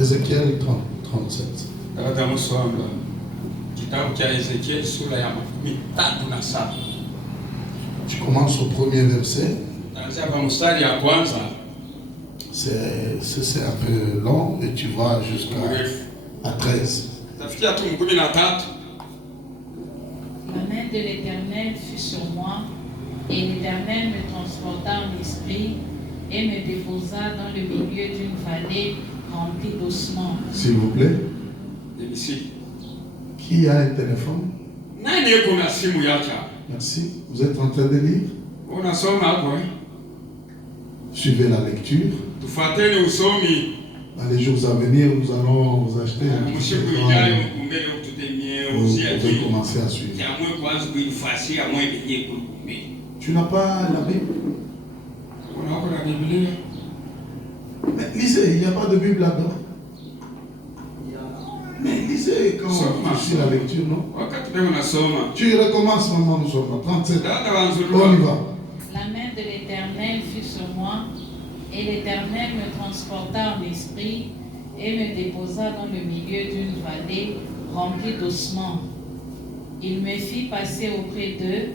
Ézéchiel 37. Tu commences au premier verset. C'est un peu long et tu vas jusqu'à 13. La main de l'Éternel fut sur moi, et l'Éternel me transporta en esprit et me déposa dans le milieu d'une vallée remplie d'ossements. S'il vous plaît. Qui a un téléphone? Merci. Vous êtes en train de lire? Suivez la lecture. Dans les jours à venir, nous allons vous acheter un petit écran. Vous pouvez commencer à suivre. Tu n'as pas la Bible? Mais lisez, il n'y a pas de Bible là-dedans. Mais lisez quand tu suis la lecture, non? Tu recommences, maman, nous sommes à 37. On y va. La main de l'Éternel fut sur moi, et l'Éternel me transporta en esprit et me déposa dans le milieu d'une vallée remplie d'ossements. Il me fit passer auprès d'eux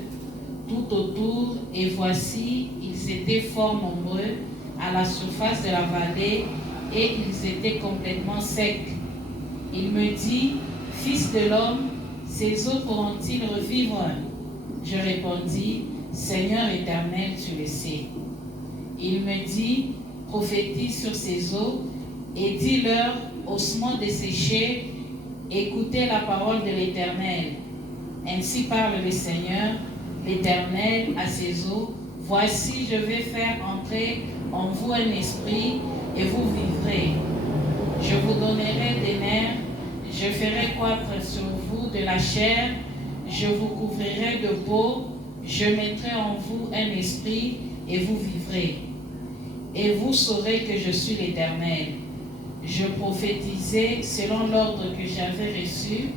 tout autour, et voici, ils étaient fort nombreux à la surface de la vallée, et ils étaient complètement secs. Il me dit, Fils de l'homme, ces eaux pourront-ils revivre? Je répondis, Seigneur éternel, tu le sais. Il me dit, prophétise sur ces eaux et dis-leur, ossements desséchés, écoutez la parole de l'Éternel. Ainsi parle le Seigneur, l'Éternel, à ces eaux. Voici, je vais faire entrer en vous un esprit et vous vivrez. Je vous donnerai des nerfs, je ferai croître sur vous de la chair, je vous couvrirai de peau, je mettrai en vous un esprit et vous vivrez. Et vous saurez que je suis l'Éternel. Je prophétisais selon l'ordre que j'avais reçu,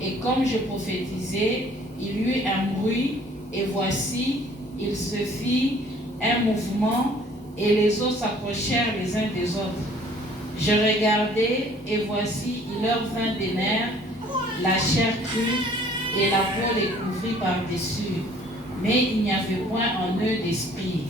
et comme je prophétisais, il y eut un bruit, et voici, il se fit un mouvement, et les eaux s'approchèrent les uns des autres. Je regardai, et voici, il leur vint des nerfs, la chair crue, et la peau les couvrit par-dessus. Mais il n'y avait point en eux d'esprit.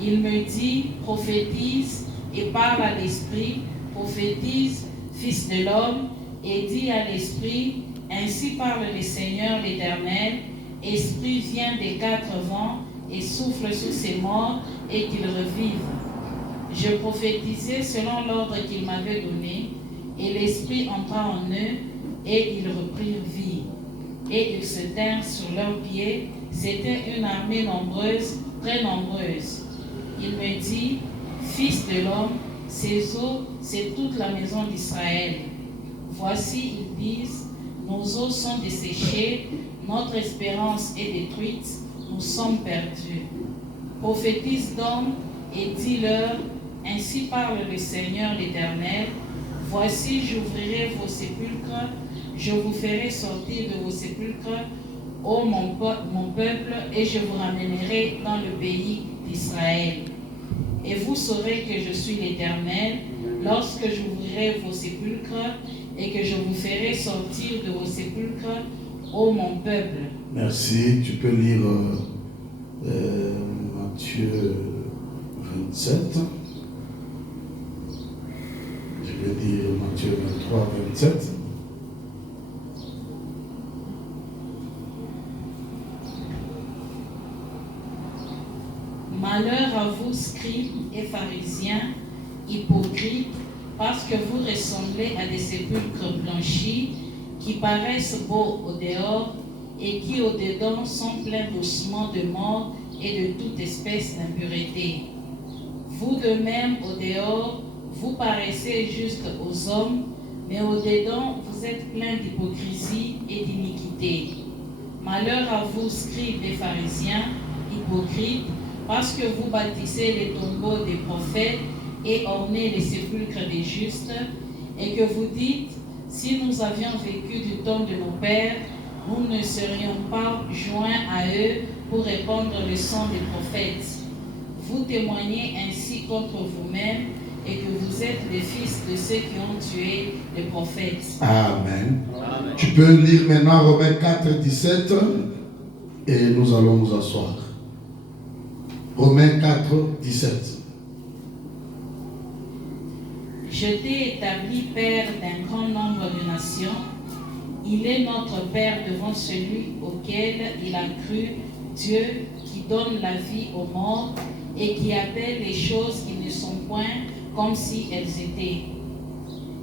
Il me dit, prophétise, et parle à l'esprit, prophétise, fils de l'homme, et dis à l'esprit, ainsi parle le Seigneur l'Éternel, esprit vient des quatre vents, et souffle sur ces morts, et qu'ils revivent. Je prophétisais selon l'ordre qu'il m'avait donné, et l'esprit entra en eux, et ils reprirent vie. Et ils se tinrent sur leurs pieds. C'était une armée nombreuse, très nombreuse. Il me dit, Fils de l'homme, ces eaux, c'est toute la maison d'Israël. Voici, ils disent, nos eaux sont desséchées, notre espérance est détruite, nous sommes perdus. Prophétise donc et dis-leur, ainsi parle le Seigneur l'Éternel, voici, j'ouvrirai vos sépulcres, je vous ferai sortir de vos sépulcres, ô mon peuple, et je vous ramènerai dans le pays d'Israël. Et vous saurez que je suis l'Éternel, lorsque j'ouvrirai vos sépulcres, et que je vous ferai sortir de vos sépulcres, ô mon peuple. Merci. Tu peux lire Matthieu 27. Je vais dire Matthieu 23, 27. Malheur à vous, scribes et pharisiens, hypocrites, parce que vous ressemblez à des sépulcres blanchis, qui paraissent beaux au dehors, et qui au dedans sont pleins d'ossements de mort et de toute espèce d'impureté. Vous de même au dehors, vous paraissez justes aux hommes, mais au dedans vous êtes pleins d'hypocrisie et d'iniquité. Malheur à vous, scribes et pharisiens, hypocrites, parce que vous bâtissez les tombeaux des prophètes et ornez les sépulcres des justes, et que vous dites, si nous avions vécu du temps de nos pères, nous ne serions pas joints à eux pour répandre le sang des prophètes. Vous témoignez ainsi contre vous-même, et que vous êtes les fils de ceux qui ont tué les prophètes. Amen. Tu peux lire maintenant Romains 4, 17 et nous allons nous asseoir. Romains 4, 17. Je t'ai établi père d'un grand nombre de nations. Il est notre Père devant celui auquel il a cru, Dieu qui donne la vie aux morts et qui appelle les choses qui ne sont point comme si elles étaient.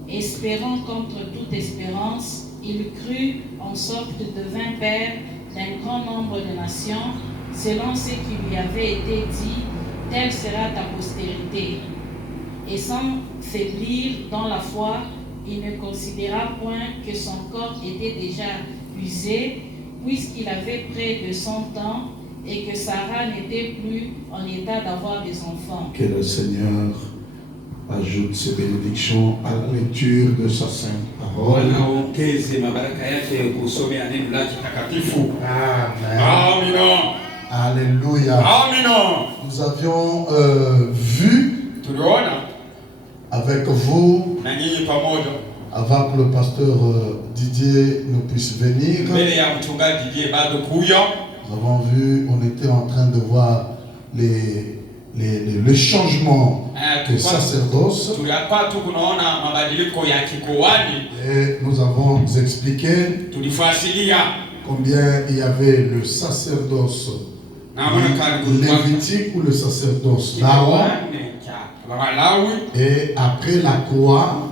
Espérant contre toute espérance, il crut en sorte devint Père d'un grand nombre de nations, selon ce qui lui avait été dit, telle sera ta postérité. Et sans faiblir dans la foi, il ne considéra point que son corps était déjà usé, puisqu'il avait près de 100 ans, et que Sarah n'était plus en état d'avoir des enfants. Que le Seigneur ajoute ses bénédictions à la lecture de sa sainte parole. Amen. Alléluia. Nous avions vu avec vous, avant que le pasteur Didier ne puisse venir, nous avons vu, on était en train de voir le changement de sacerdoce. Et nous avons expliqué combien il y avait le sacerdoce lévitique ou le sacerdoce d'Aaron. Et après la croix,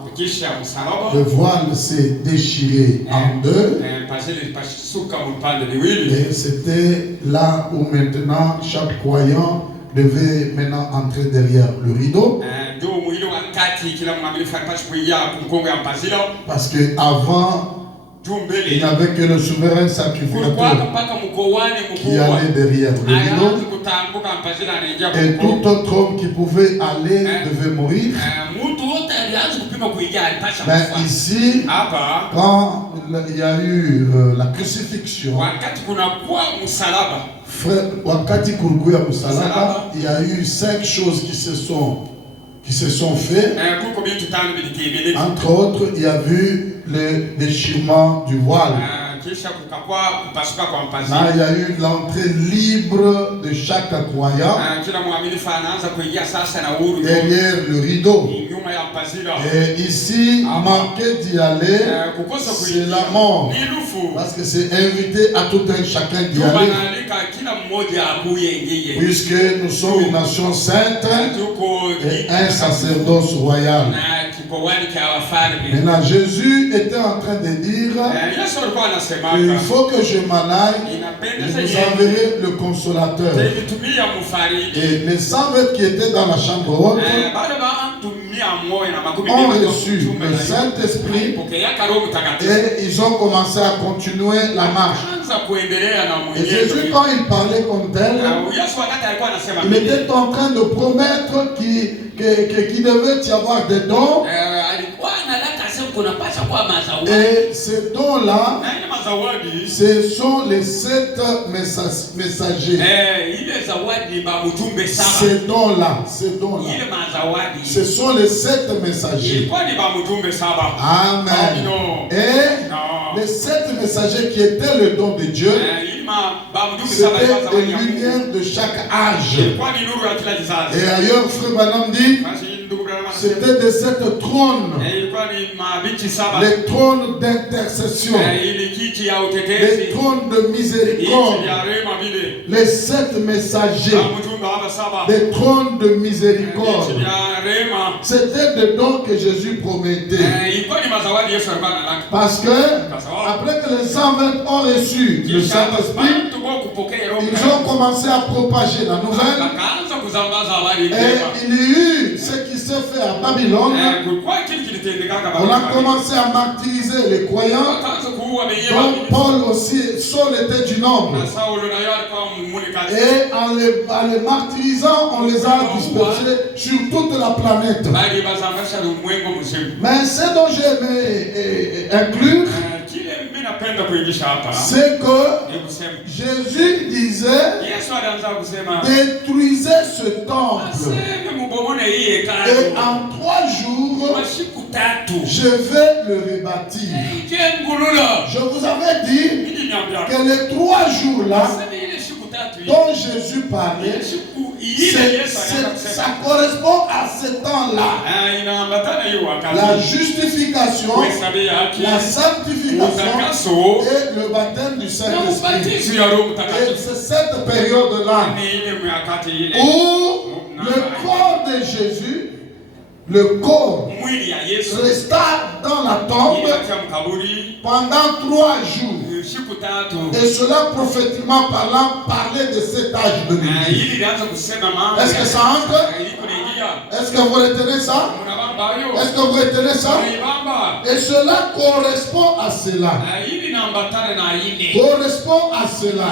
le voile s'est déchiré en deux. Et c'était là où maintenant chaque croyant devait maintenant entrer derrière le rideau. Parce qu'avant, il n'y avait que le souverain sacrificateur qui allait derrière le rideau. Et tout autre homme qui pouvait aller devait mourir. Mais ici, quand il y a eu la crucifixion, frère, il y a eu 5 choses qui se sont faites. Entre autres, il y a eu le déchirement du voile. Là, il y a eu l'entrée libre de chaque croyant derrière le rideau. Et ici, manquer d'y aller, c'est la mort. Parce que c'est invité à tout un chacun d'y aller. Puisque nous sommes une nation sainte et un sacerdoce royal. Maintenant, Jésus était en train de dire qu'il faut que je m'en aille, je vous enverrai le consolateur. Et les 120 qui étaient dans la chambre haute ont reçu le Saint-Esprit et ils ont commencé à continuer la marche. Et Jésus, quand il parlait comme tel, il était en train de promettre qu'il devait y avoir des dons. Et ces dons-là, ce sont les 7 messagers. Ces dons-là, ce sont les 7 messagers. Amen. Et les 7 messagers qui étaient le don de Dieu, c'était des lumières de chaque âge. Et ailleurs, Frère Branham dit, c'était des 7 trônes. Les trônes d'intercession. Les trônes de miséricorde. Les 7 messagers. Des trônes de miséricorde. C'était des dons que Jésus promettait. Parce que après que les 120 ont reçu le Saint-Esprit, ils ont commencé à propager la nouvelle. Et il y a eu ce qui s'est fait à Babylone. On a commencé à martyriser les croyants. Donc Paul aussi, Saul était du nombre. Et en les martyrisant, on les a dispersés sur toute la planète. Mais ce dont j'aimais inclure, c'est que Jésus disait, détruisez ce temple. Et en 3 jours, je vais le rebâtir. Je vous avais dit que les 3 jours-là, dont Jésus parlait, ça correspond à ce temps-là. La justification, la sanctification et le baptême du Saint-Esprit. Et c'est cette période-là où le corps de Jésus, le corps resta dans la tombe pendant 3 jours. Et cela, prophétiquement parlant, parlait de cet âge de l'église. Est-ce que ça entre? Est-ce que vous retenez ça? Est-ce que vous retenez ça? Et cela correspond à cela. Correspond à cela.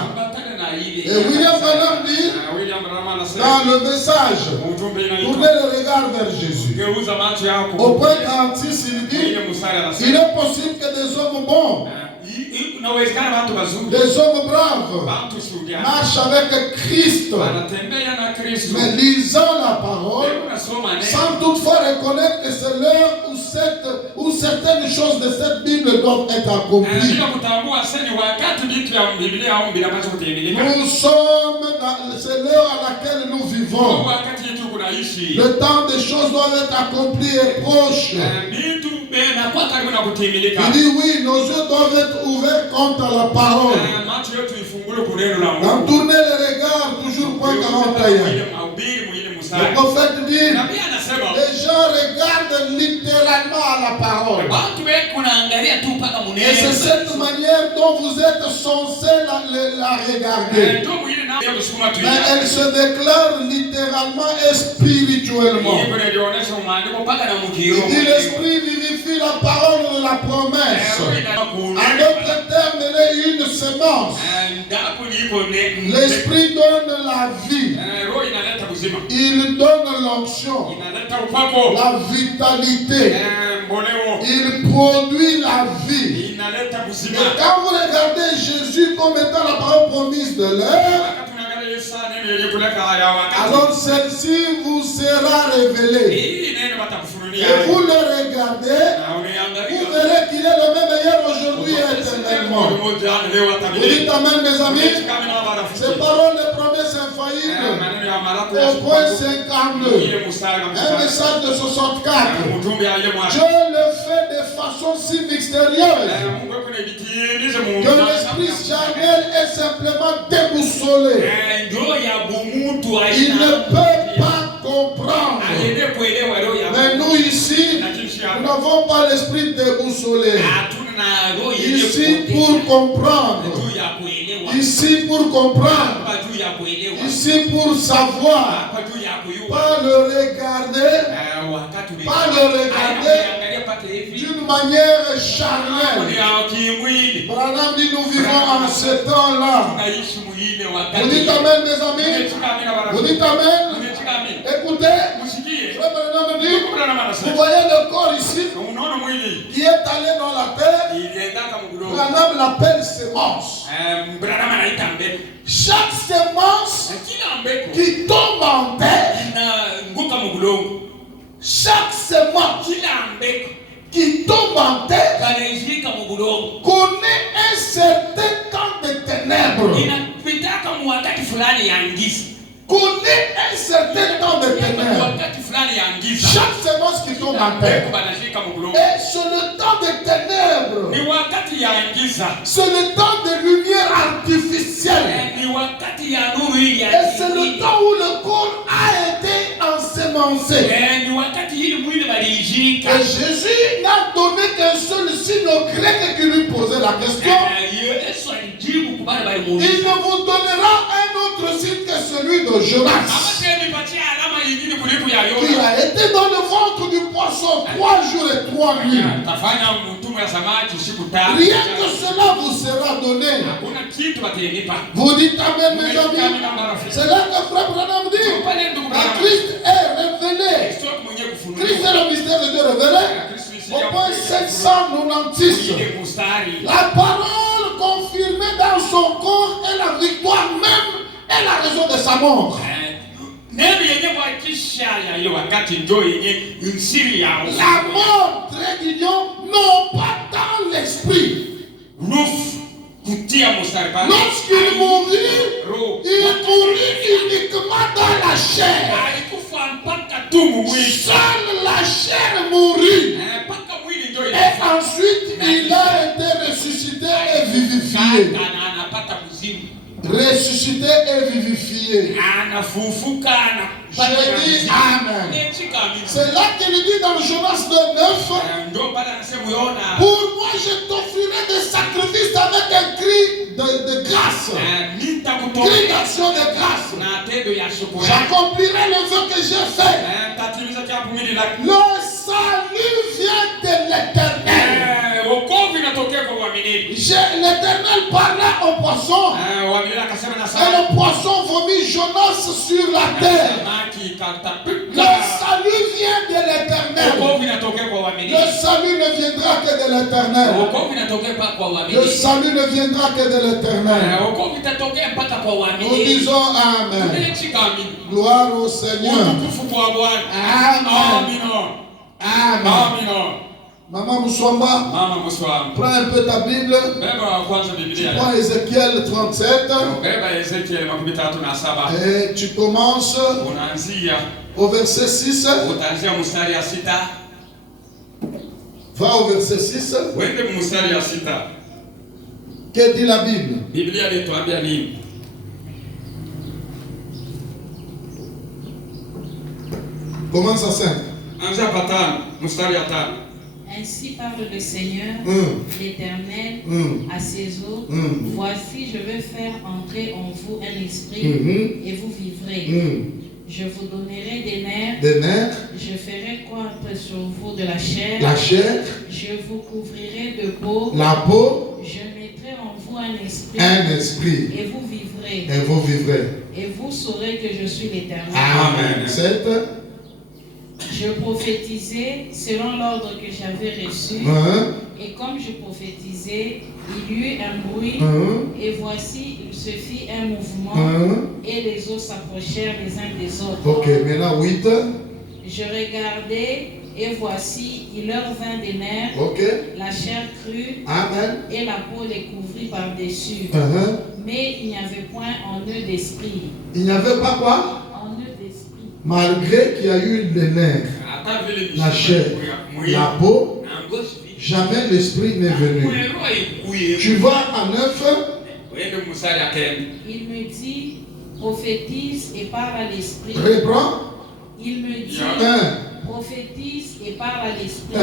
Et William Branham dit dans le message, tournez le regard vers Jésus. Au point 46, il dit, il est possible que des hommes bons, des hommes braves marchent avec Christ, mais lisant la parole, sans toutefois reconnaître que c'est l'heure où certaines choses de cette Bible doivent être accomplies. Nous sommes c'est l'heure à laquelle nous vivons. Le temps des choses doivent être accomplis et proche. Il dit oui, nos yeux doivent être ouverts quant à la parole. En tourner le regard, toujours point 41. Le prophète dit, les gens regardent littéralement à la parole. Et c'est cette manière dont vous êtes censés la regarder. Mais elle se déclare littéralement et spirituellement. Il dit l'esprit vivifie la parole de la promesse. En d'autres termes, elle est une semence. L'esprit donne la vie. Il donne l'onction, la vitalité. Il produit la vie. Et quand vous regardez Jésus comme étant la parole promise de l'heure, alors celle-ci vous sera révélée. Et vous le regardez, vous verrez qu'il est le même hier, aujourd'hui et éternellement. Vous dites amen, mes amis. Ces paroles de promesses infaillibles au point 52. Un message de 64. Dieu le fait de façon si mystérieuse que l'esprit charnel est simplement déboussolé. Il ne peut pas comprendre. Mais nous ici, nous n'avons pas l'esprit déboussolé. Ici pour comprendre. Ici pour comprendre. Ici pour savoir. Pas le regarder. Pas le regarder d'une manière charnelle. Branham dit nous vivons en ce temps-là. Vous dites amen, mes amis. Vous dites amen. Écoutez. Branham dit, vous voyez le corps ici qui est allé dans la terre. Branham l'appelle sémence. Chaque sémence qui tombe en terre, chaque sémence qui tombe en terre connaît un certain temps de ténèbres. Connaît un certain temps de ténèbres. Chaque sémence qui tombe en terre. Et c'est le temps de ténèbres. C'est le temps de lumière artificielle. Et c'est le temps où le corps a été ensemencé. Et Jésus n'a donné qu'un seul signe au grec qui lui posait la question. Il ne vous donnera un autre signe que celui de Jonas, qui a été dans le ventre du poisson 3 jours et 3 nuits. Rien que cela vous sera donné. Vous dites amen, mes amis. C'est là que Frère Branham dit que Christ est révélé. Christ est le mystère de Dieu révélé. Au point 796. La parole confirmer dans son corps et la victoire même est la raison de sa mort. La mort, très d'union, non pas dans l'esprit. Lorsqu'il mourut, il mourut uniquement dans la chair. Seule la chair mourut. Et ensuite, il a été ressuscité et vivifié. Ressuscité et vivifié. Je dis Amen. C'est là qu'il dit dans Jonas 2:9. Pour moi, je t'offrirai des sacrifices avec un cri de grâce. Cri d'action de grâce. J'accomplirai le vœu que j'ai fait. Le salut vient de l'Éternel. L'Éternel parla au poisson. Et le poisson vomit Jonas sur la terre. Le salut vient de l'Éternel. Le salut ne viendra que de l'Éternel. Le salut ne viendra que de l'Éternel. Nous disons Amen. Gloire au Seigneur. Amen. Amen. Maman Moussouamba, prends un peu ta Bible. Tu prends Ézéchiel 37. Et tu commences au verset 6. Va au verset 6. Que dit la Bible? Commence à 5. Ainsi parle le Seigneur, l'Éternel, à ses eaux. Voici, je vais faire entrer en vous un esprit, et vous vivrez. Je vous donnerai des nerfs. Je ferai croître sur vous de la chair. Je vous couvrirai de peau. La peau. Je mettrai en vous un esprit. Et vous vivrez. Et vous saurez que je suis l'Éternel. Amen. 7. Je prophétisais selon l'ordre que j'avais reçu. Et comme je prophétisais, il y eut un bruit. Et voici, il se fit un mouvement. Et les eaux s'approchèrent les uns des autres. Ok, maintenant 8. Je regardais. Et voici, il leur vint des nerfs. La chair crue. Amen. Et la peau les couvrit par-dessus. Mais il n'y avait point en eux d'esprit. Il n'y avait pas quoi? Malgré qu'il y a eu les nerfs, la chair, la peau, jamais l'esprit n'est venu. Tu vas à 9. Il me dit, prophétise et parle à l'esprit. Reprends. Il me dit, prophétise et parle à l'esprit.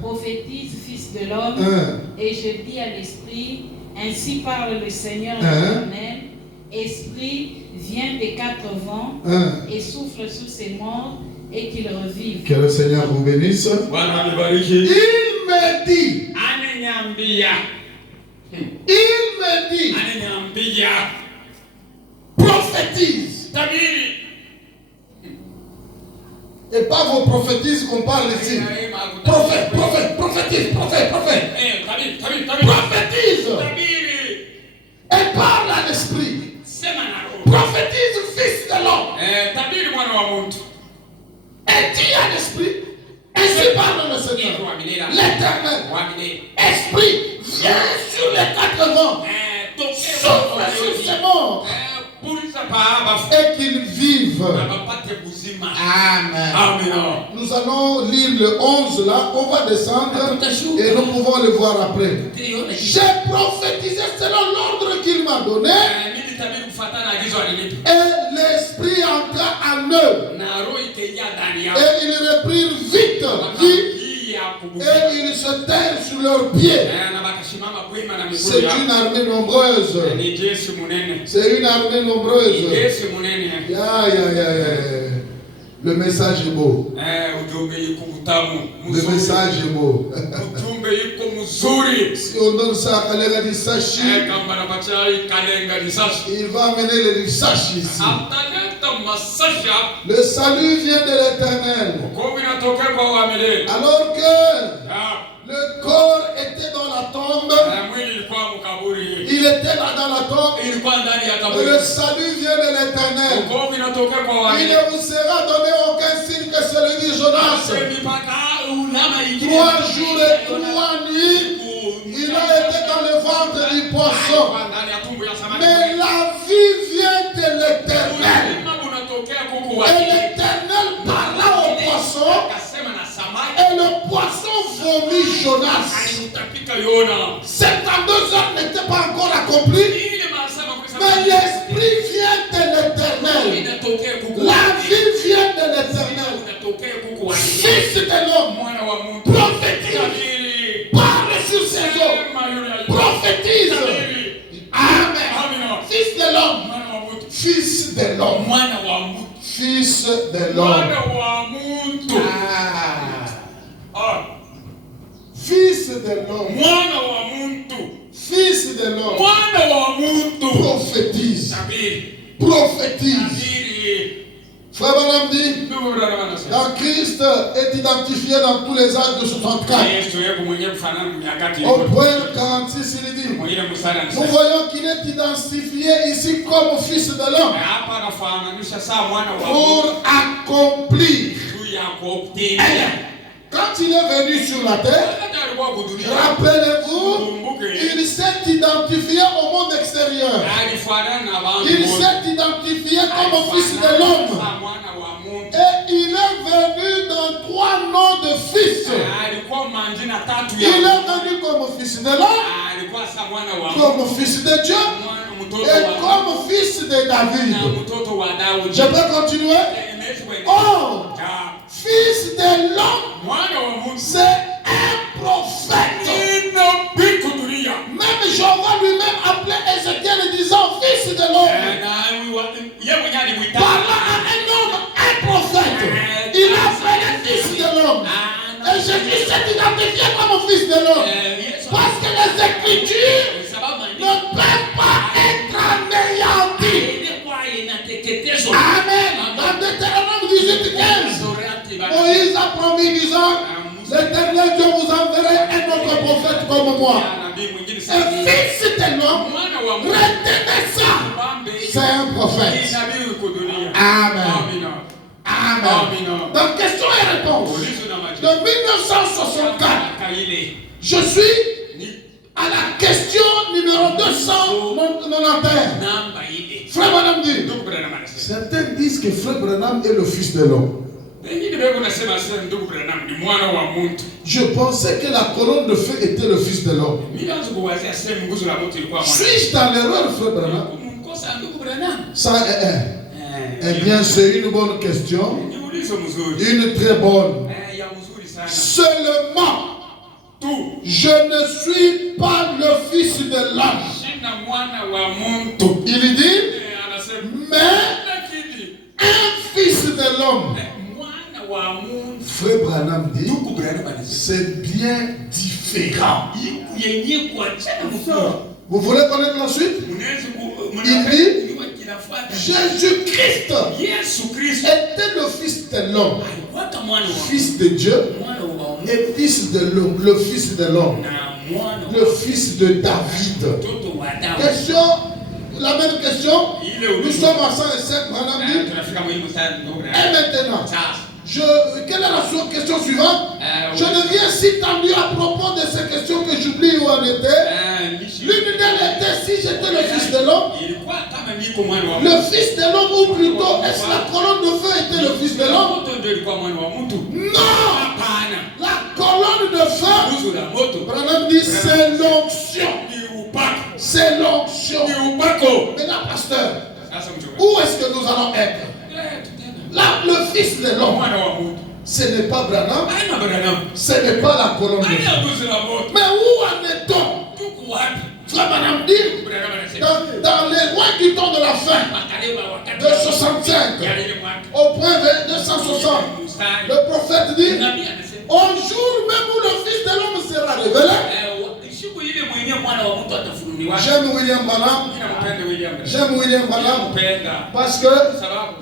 Prophétise, fils de l'homme. Et je dis à l'esprit, ainsi parle le Seigneur l'Éternel. Esprit, vient des 4 vents et souffle sur ces morts et qu'ils revivent. Que le Seigneur vous bénisse. Il me dit. Prophétise. Et pas vos prophétises qu'on parle ici. Prophétise. Prophétise. Et parle à l'esprit. Prophétise, fils de l'homme. Et dis à l'esprit. Ainsi parle le Seigneur, l'Éternel. Esprit, viens sur les 4 vents. Souffle sur ces morts. Et qu'ils vivent. Amen. Nous allons lire le 11 là. On va descendre et nous pouvons le voir après. J'ai prophétisé selon l'ordre qu'il m'a donné. Et l'esprit entra en eux. Et ils reprirent vite vie. Et ils se terrent sur leurs pieds. C'est une armée nombreuse. C'est une armée nombreuse. Le message est beau. Le message est beau. Si on donne ça à Kalenga Lisashi, il va amener le Lisashi ici. Le salut vient de l'Éternel. Alors que le corps était dans la tombe, Il était là dans la tombe. Et le salut vient de l'Éternel. Il ne vous sera donné aucun signe que celui du Jonas. 3 jours et 3 nuits, il a été dans le ventre du poisson. Mais la vie vient de l'Éternel. Et l'Éternel parla au poisson. Et le poisson vomit Jonas. 72 heures n'étaient pas encore accomplies. Mais l'esprit vient de l'Éternel. La vie vient de l'Éternel. Fils de l'homme, prophétise. Parle sur ces eaux. Prophétise. Amen. Fils de l'homme. Fils de l'homme. Fils de l'homme. Fils de l'homme. Fils de l'homme. Prophétise. Prophétise. Frère Branham dit, dans Christ est identifié dans tous les âges de 64. Au point 46, il dit, nous voyons qu'il est identifié ici comme fils de l'homme pour accomplir. Quand il est venu sur la terre, rappelez-vous, il s'est identifié au monde extérieur. Il s'est identifié comme fils de l'homme. Et il est venu dans 3 noms de fils. Il est venu comme fils de l'homme, comme fils de Dieu et comme fils de David. Je peux continuer? Oh! Fils de l'homme, c'est un prophète. Même Jéhovah lui-même appelait Ézéchiel disant fils de l'homme. Parlant à un homme, un prophète. Il appelait fils de l'homme. Et Jésus s'est identifié comme fils de l'homme. Parce que les Écritures ne peuvent pas être anéanties. Amen. Dans Deutéronome 18:15. Moïse a promis disant, l'Éternel Dieu vous enverrait un autre prophète comme moi. Un fils de l'homme, retenez ça. C'est un prophète. Amen. Amen. Donc question et réponse. De 1964, je suis à la question numéro 291. Frère Branham dit, certains disent que Frère Branham est le fils de l'homme. Je pensais que la colonne de feu était le fils de l'homme. Suis-je dans l'erreur, Frère Branham? Ça eh bien, c'est une bonne question. Une très bonne. Seulement, je ne suis pas le fils de l'homme. Il dit, mais un fils de l'homme. Frère Branham dit, c'est bien différent. Vous voulez connaître la suite? Il dit, Jésus-Christ était le fils de l'homme, fils de Dieu et fils de l'homme, le fils de l'homme, le fils de David. Question, la même question. Nous sommes à 107, Branham dit. Et maintenant, quelle est la question suivante? Je deviens si tendu à propos de ces questions que j'oublie où on était. L'une d'elles était si j'étais le fils de l'homme. Le fils de l'homme, ou plutôt, est-ce la colonne de feu était le fils de l'homme? Non! La colonne de feu, Branham dit, c'est l'onction. C'est l'onction. Maintenant, pasteur, où est-ce que nous allons être? Là, le fils de l'homme, ce n'est pas Branham, ce n'est pas la colonne de feu. Mais où en est-on? Frère Branham dit, dans les lois du temps de la fin, de 65, au point 260, le prophète dit, au jour même où le fils de l'homme sera révélé. J'aime William Branham. J'aime William Branham parce que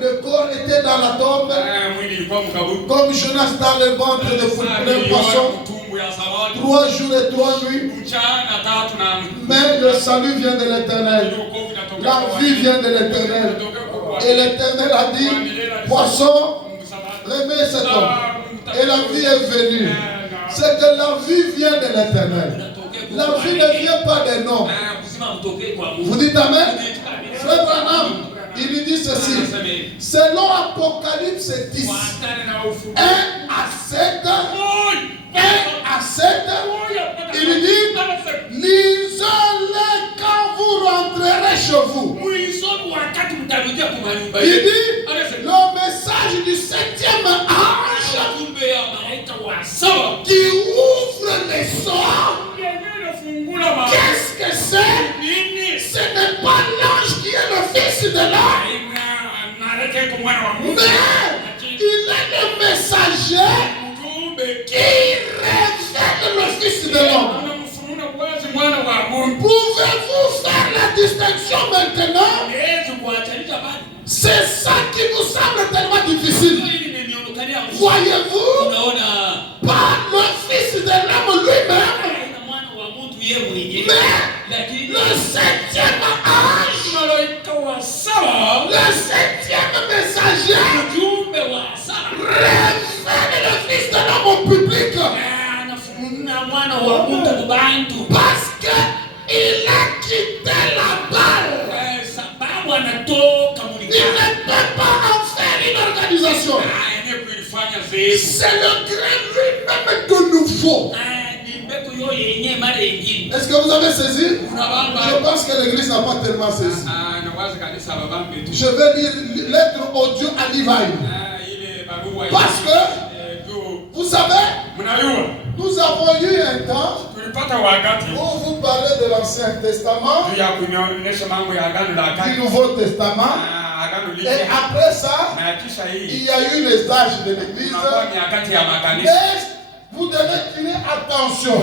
le corps était dans la tombe comme Jonas dans le ventre de poisson. 3 jours et 3 nuits. Mais le salut vient de l'Éternel. La vie vient de l'Éternel. Et l'Éternel a dit, poisson, remets cet homme. Et la vie est venue. C'est que la vie vient de l'Éternel. La vie ne vient pas des noms. Vous dites Amen? Frère Branham, il lui dit ceci. Selon Apocalypse 10, 1 à 7, 1 à 7, il lui dit, lisez-les quand vous rentrerez chez vous. Il dit, le message du 7e ange qui ouvre les sorts. Qu'est-ce que c'est? Ce n'est pas l'ange qui est le fils de l'homme, mais il est le messager qui révèle le fils de l'homme. Pouvez-vous faire la distinction maintenant? C'est ça qui vous semble tellement difficile. Voyez-vous, pas le fils de l'homme lui-même, mais le 7e ange, le 7e messager, révèle le fils de l'homme au public. Parce qu'il a quitté la balle. Il ne peut pas en faire une organisation. C'est le grain lui-même de nouveau. Est-ce que vous avez saisi? Je pense que l'église n'a pas tellement saisi. Je vais lire lettre audio à Levi. Parce que, vous savez, nous avons eu un temps où vous parlez de l'Ancien Testament, du Nouveau Testament, et après ça, il y a eu les âges de l'église. Vous devez tirer attention.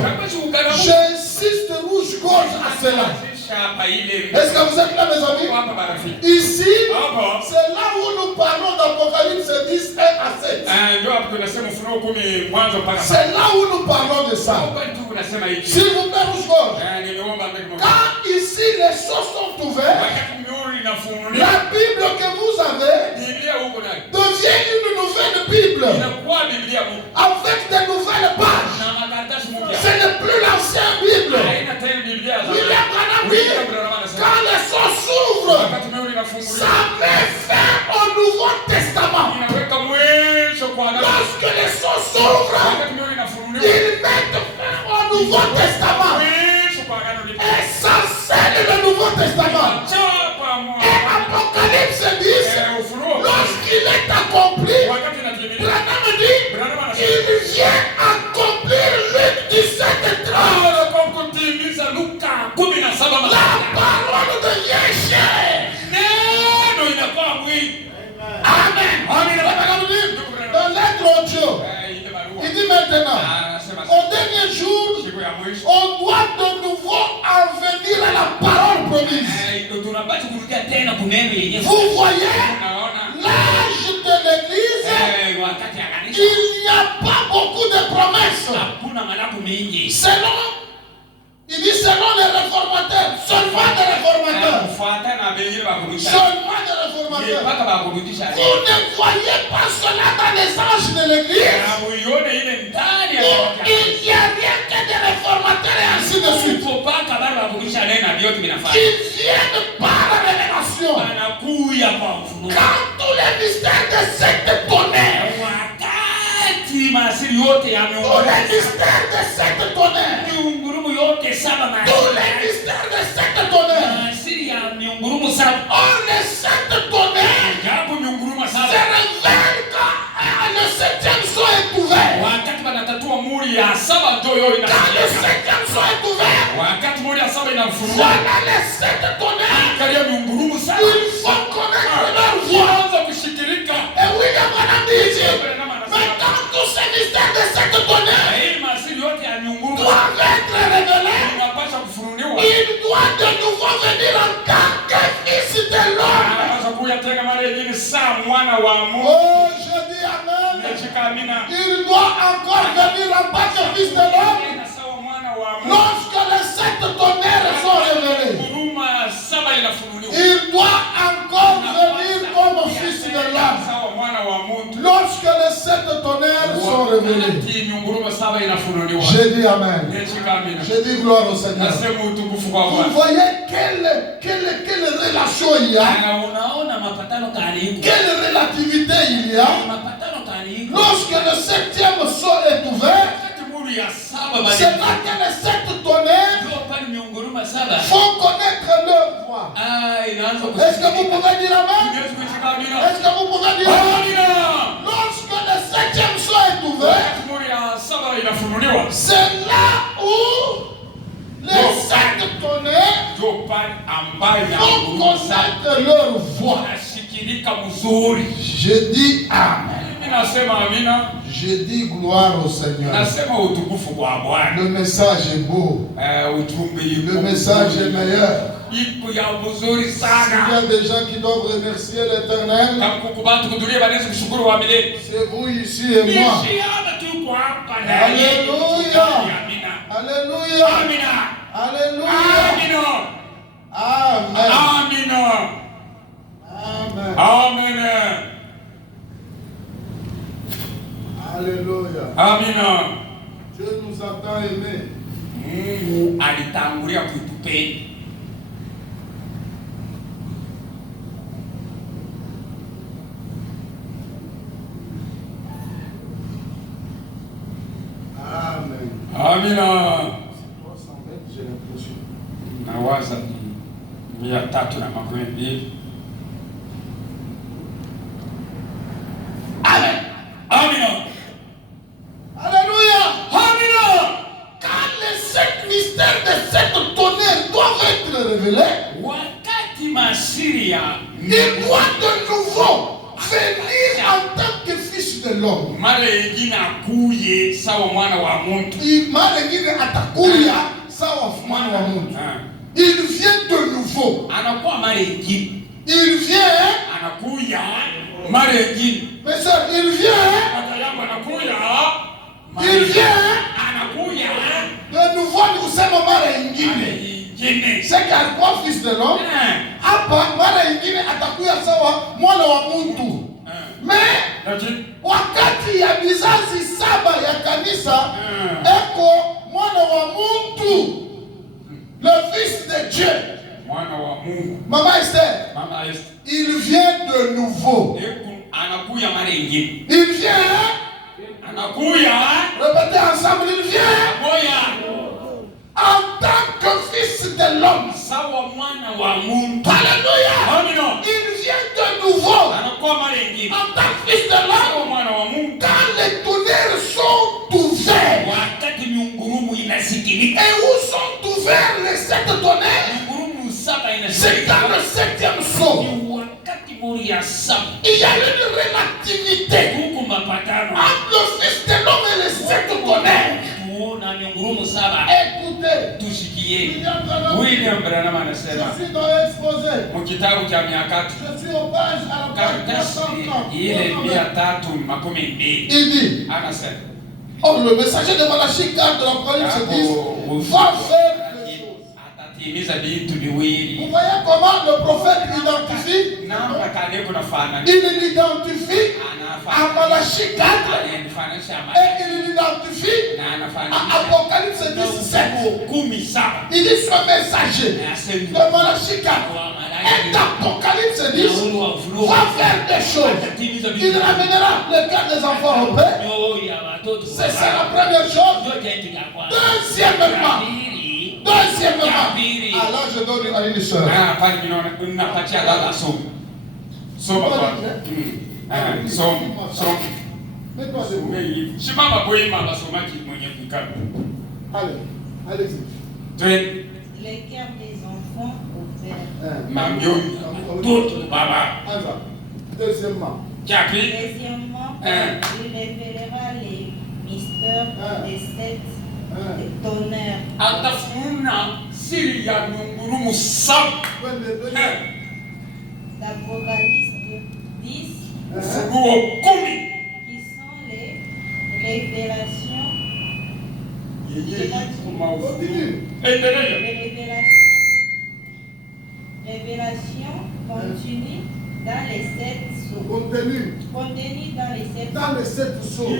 J'insiste rouge-gorge à cela. Est-ce que vous êtes là, mes amis? Ici, c'est là où nous parlons d'Apocalypse 10, 1 à 7. C'est là où nous parlons de ça. S'il vous plaît, rouge-gorge. Quand ici les choses sont ouvertes, la Bible que vous avez devient une nouvelle Bible avec des nouvelles pages. Ce n'est plus l'ancienne Bible. Quand les choses s'ouvrent, ça met fin au Nouveau Testament. Lorsque les choses s'ouvrent, ils mettent fin au Nouveau Testament. Et ça scelle le Nouveau Testament. Et Apocalypse 10, lorsqu'il est accompli, Branham dit, il vient accomplir Luc 17 et 30. La parole de Yeshua. Amen. Dans l'être audio, il dit maintenant, au dernier jour, on doit de nouveau en venir à la parole promise. Vous voyez l'âge de l'église, il n'y a pas beaucoup de promesses. Il dit selon les réformateurs, seulement des réformateurs. Seulement des réformateurs. Vous ne voyez pas cela dans les anges de l'église. Il n'y a rien que des réformateurs et ainsi de suite. Qui viennent par la révélation. Quand tous les mystères de cette tonnerre. Tous les mystères de cette tonnerre. Tous les mystères de cette tonnerre. Oh, les sept tonnerres se révèlent quand le 7e son est ouvert. Quand le 7e son est ouvert, voilà les 7 tonnerres. Il faut connaître leur voix. Et William Branham dit, mais quand tous ces mystères de cette tonnerre doivent être révélés, il doit de nouveau venir en tant que fils de l'homme. Oh, je dis amen. Il doit encore venir en tant que fils de l'homme. révélé. J'ai dit Amen. J'ai dit gloire au Seigneur. Vous voyez quelle relation il y a? Quelle relativité il y a? Lorsque le 7e sceau est ouvert, c'est là que les 7 tonnerres font connaître leur voix. Est-ce que vous pouvez dire Amen? Est-ce que vous pouvez dire Amen? Lorsque le 7e sceau est ouvert, c'est là où les 7 tonnerres font connaître leur voix. Je dis Amen. Je dis gloire au Seigneur. Le message est beau. Le message est meilleur. S'il y a des gens qui doivent remercier l'Éternel, c'est vous ici et moi. Alléluia. Alléluia. Alléluia. Amen. Amen. Amen. Alléluia. Amen. Dieu nous a tant aimés. Mungu alitangulia kutupenda. Amen. Amen. 320, j'ai l'impression. Nawaza 320. Amen. Amen. Alléluia. Amen. Quand les 7 mystères de 7 tonnerres doivent être révélés, Wakati masiria il doit de nouveau venir en tant que fils de l'homme. mara yengine akuye sawa mwana wa muntu. Mara ingine atakuya sawa mwana wa mtu. Il vient de nouveau. Anakuwa mara yengine. Il vient. Anakuya mara yengine. Mais ça, il vient. Il vient. Anakuya De nouveau ni kusema mara ingine. C'est qu'alikuwa fils de l'homme. Hapa mara ingine atakuya sawa mwana wa mtu. Mais wakati ya vizazi 7 ya kanisa eko mwana wa mtu, le fils de Dieu. Mwana wa Mungu. Mama Esther. Il vient de nouveau. Anakuya mara ingine. Il vient. Anakuya. Répétez ensemble, il vient. Anakuya. En tant que fils de l'homme. Sawa mwana wa Mungu. Alléluia. Amen. Il vient de nouveau. Anakuwa mara ingine. En tant que fils de l'homme. Sawa mwana wa Mungu. Quand les tonnerres sont ouverts. Wakati miungurumu inasikilika. Et où sont ouverts les 7 tonnerres? Miungurumu 7 inasikilika. C'est dans le 7e sceau. Il y a une relativité entre le fils de l'homme et les 7 tonnerres. Écoutez, William Branham anasema je suis dans l'exposé. mukitabu cha miakati Je suis au page à la page 430. ile 312 Il dit, anasema oh, le messager de Malachie 4 de l'Apocalypse 10 va faire des choses. atatimiza vitu viwili. Vous voyez comment le prophète identifie? Namna kale kuna fanana. Il l'identifie à Malachie 4 et il l'identifie à Apocalypse 17. Il dit ce messager de Malachie 4 et d'Apocalypse 10 va faire des choses. Il ramènera le cœur des enfants au Père. C'est ça la première chose. Deuxièmement, ah là je donne à une sœur. Mets-toi debout. Allez, allez-y. Les cœurs des enfants ouverts. Deuxièmement, il révélera les mystères des 7 tonnerres. D'Apocalypse 10, qui sont les révélations. Révélation continue dans les 7 sceaux. Contenu dans les 7 dans les 7 sceaux.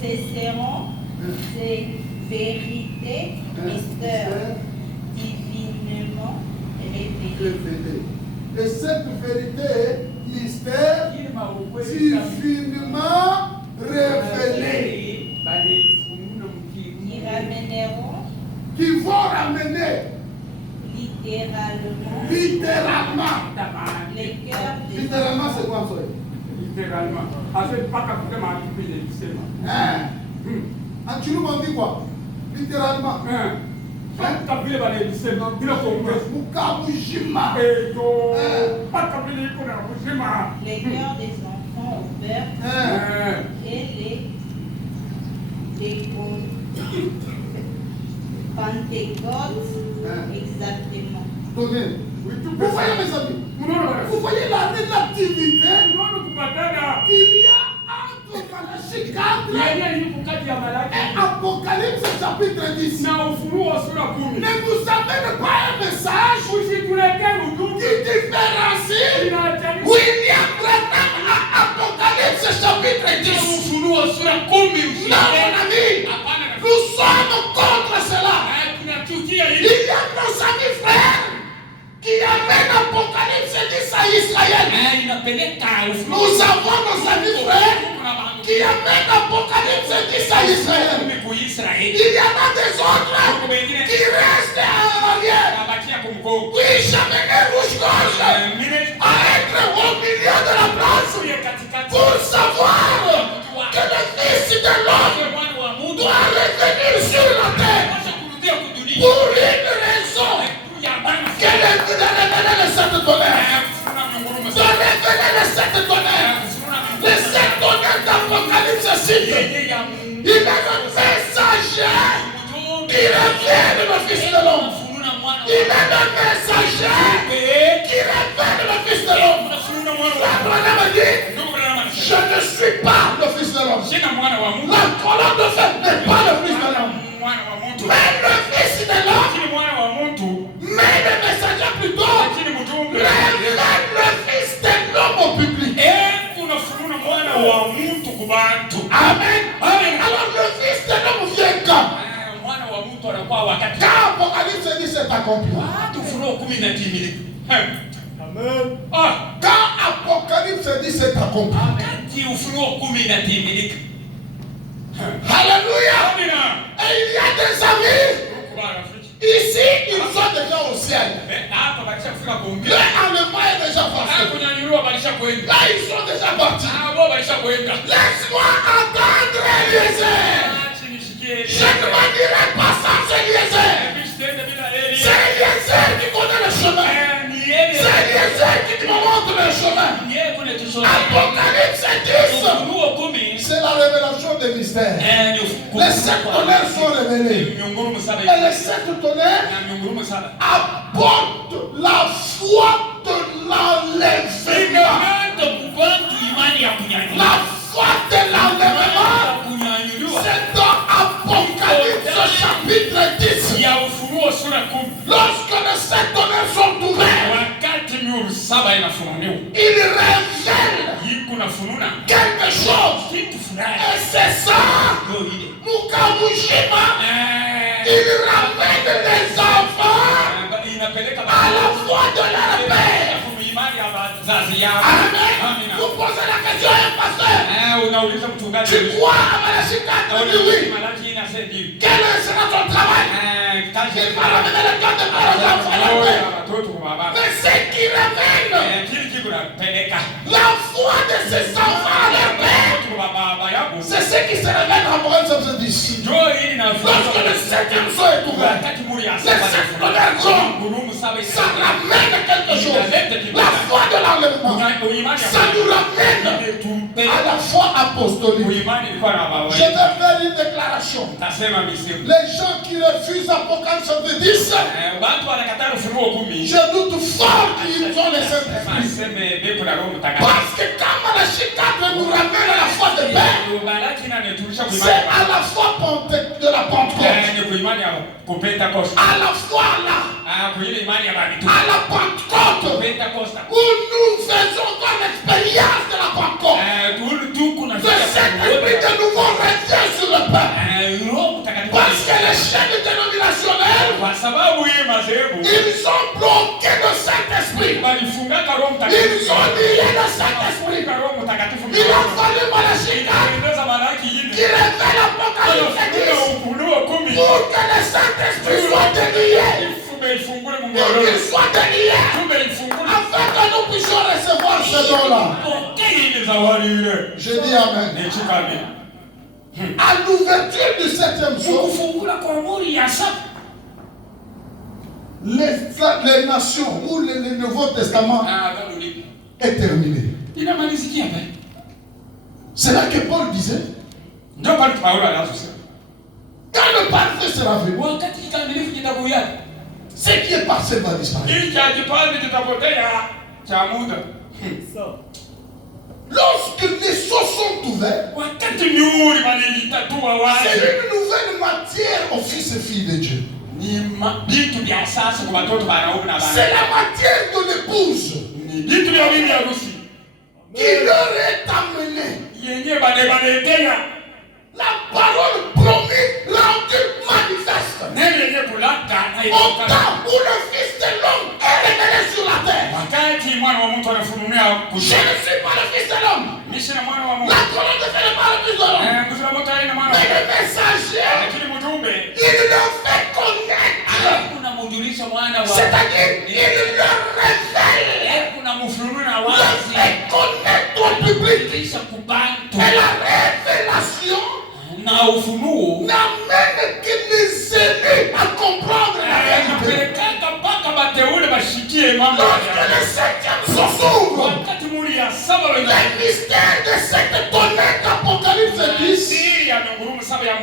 Cesseront ces vérités mystères divinement révélées. Les 7 vérités mystères divinement révélées. Qui vont ramener littéralement les cœurs des littéralement c'est quoi ça? Littéralement. En Chilou on dit quoi? Littéralement. Mukabujima. Les cœurs des enfants ouverts et les Pentecôte exactement. Tenez. Vous voyez mes amis? Vous voyez la relativité qu'il y a entre Malachie 4 et Apocalypse chapitre 10. Ne vous amène pas un message qui différencie William Branham à Apocalypse chapitre 10. Non mon ami, nous sommes contre cela. Il y a nos amis frères qui amènent Apocalypse 10 à Israël. Nous avons nos amis frères qui amènent Apocalypse 10 à Israël. Il y en a des autres qui restent à l'arrière. Oui, j'amène rouge-gorge à être au milieu de la place pour savoir que le Fils de l'homme doit revenir sur la terre pour une raison. Quelle est de révéler les 7 tonnerres? De révéler les 7 tonnerres. Les 7 tonnerres d'Apocalypse 6. Il est le messager qui révèle le Fils de l'homme. Il est le messager qui révèle le Fils de l'homme. Abraham dit, je ne suis pas le Fils de l'homme. La colonne de feu n'est pas le Fils de l'homme. Mais le Fils de l'homme, mais le messager plutôt, révèle le Fils de l'homme au public. Amen. Alors le Fils de l'homme vient quand? Quand Apocalypse dit c'est accompli. Amen. Quand Apocalypse dit c'est accompli. Alléluia. Et il y a des amis. Ici, ils sont déjà au ciel. Le enlèvement est déjà passé. Là, ils sont déjà partis. Laisse-moi entendre Eliezer. Je ne me dirai pas sans Eliezer. C'est Eliezer qui connaît le chemin. C'est Eliezer qui me montre le chemin. Apocalypse 10, c'est la révélation des mystères. Les 7 tonnerres sont révélés. Et les 7 tonnerres apportent la foi de l'enlèvement. La foi de l'enlèvement, c'est dans Apocalypse chapitre 10. Lorsque les 7 tonnerres sont ouverts, il révèle quelque chose. Et c'est ça, Mukamushima, il ramène les enfants à la foi de leur père. Amen. Vous posez la question à un pasteur. Tu crois à Malachie 4? Oui. Quel sera ton travail? Il va ramener le cœur de nos enfants à la paix. Mais ce qui ramène la foi de ces enfants à la paix, c'est ce qui se révèle en Apocalypse 10. Lorsque le 7e sceau est ouvert, les 7 tonnerres tombent, ça ramène quelque chose. La foi de l'enlèvement, ça nous ramène à la foi apostolique. Je vais faire une déclaration. Les gens qui refusent Apocalypse 10, je doute fort qu'ils ont les Saint-Esprit. Parce que quand Malachie 4 nous ramène à la foi de paix, c'est à la foi de la Pentecôte. À la fois là, à la Pentecôte, où nous faisons encore l'expérience de la Pentecôte. Que cet esprit de nouveau revient sur le peuple. Parce que les chaînes dénominationnelles, ils sont bloqués de Saint-Esprit. Ils ont lié le Saint-Esprit. Il a fallu Malachie 4 qui révèle l'Apocalypse 10 pour que le Saint-Esprit soit délié. Pour qu'il soit délié. Afin que nous puissions recevoir ce don-là. Je dis Amen. À l'ouverture du 7e jour, les nations où le Nouveau Testament est terminé. C'est là que Paul disait, quand le parfait sera venu, ce qui est passé va disparaître. Lorsque les choses sont ouvertes, c'est une nouvelle matière aux fils et filles de Dieu. C'est la matière de l'épouse qui leur est amenée. La parole promise rendue manifeste. Au temps où le Fils de l'homme est révélé sur la terre. Je ne suis pas le Fils de l'homme. La colonne ne fait pas le Fils de l'homme. Mais le messager, il le fait connaître. C'est-à-dire, il le révèle. Le fait connaître au public. Et la révélation n'amène que les élus à comprendre la vérité. Lorsque le 7e jour s'ouvre, les mystères de cette tonnette d'Apocalypse 10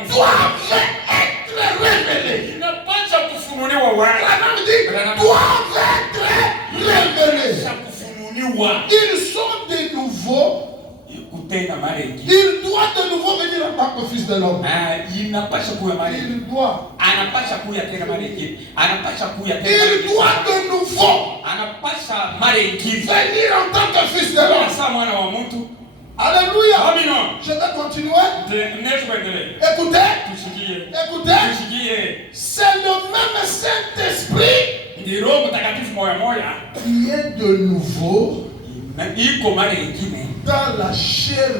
doivent être révélés. Doivent être révélés. Ils sont de nouveau. Il doit de nouveau venir en tant que Fils de l'homme. Il doit de nouveau venir en tant que Fils de l'homme. Alléluia. Je vais continuer. Écoutez. C'est le même Saint-Esprit qui est de nouveau dans la chair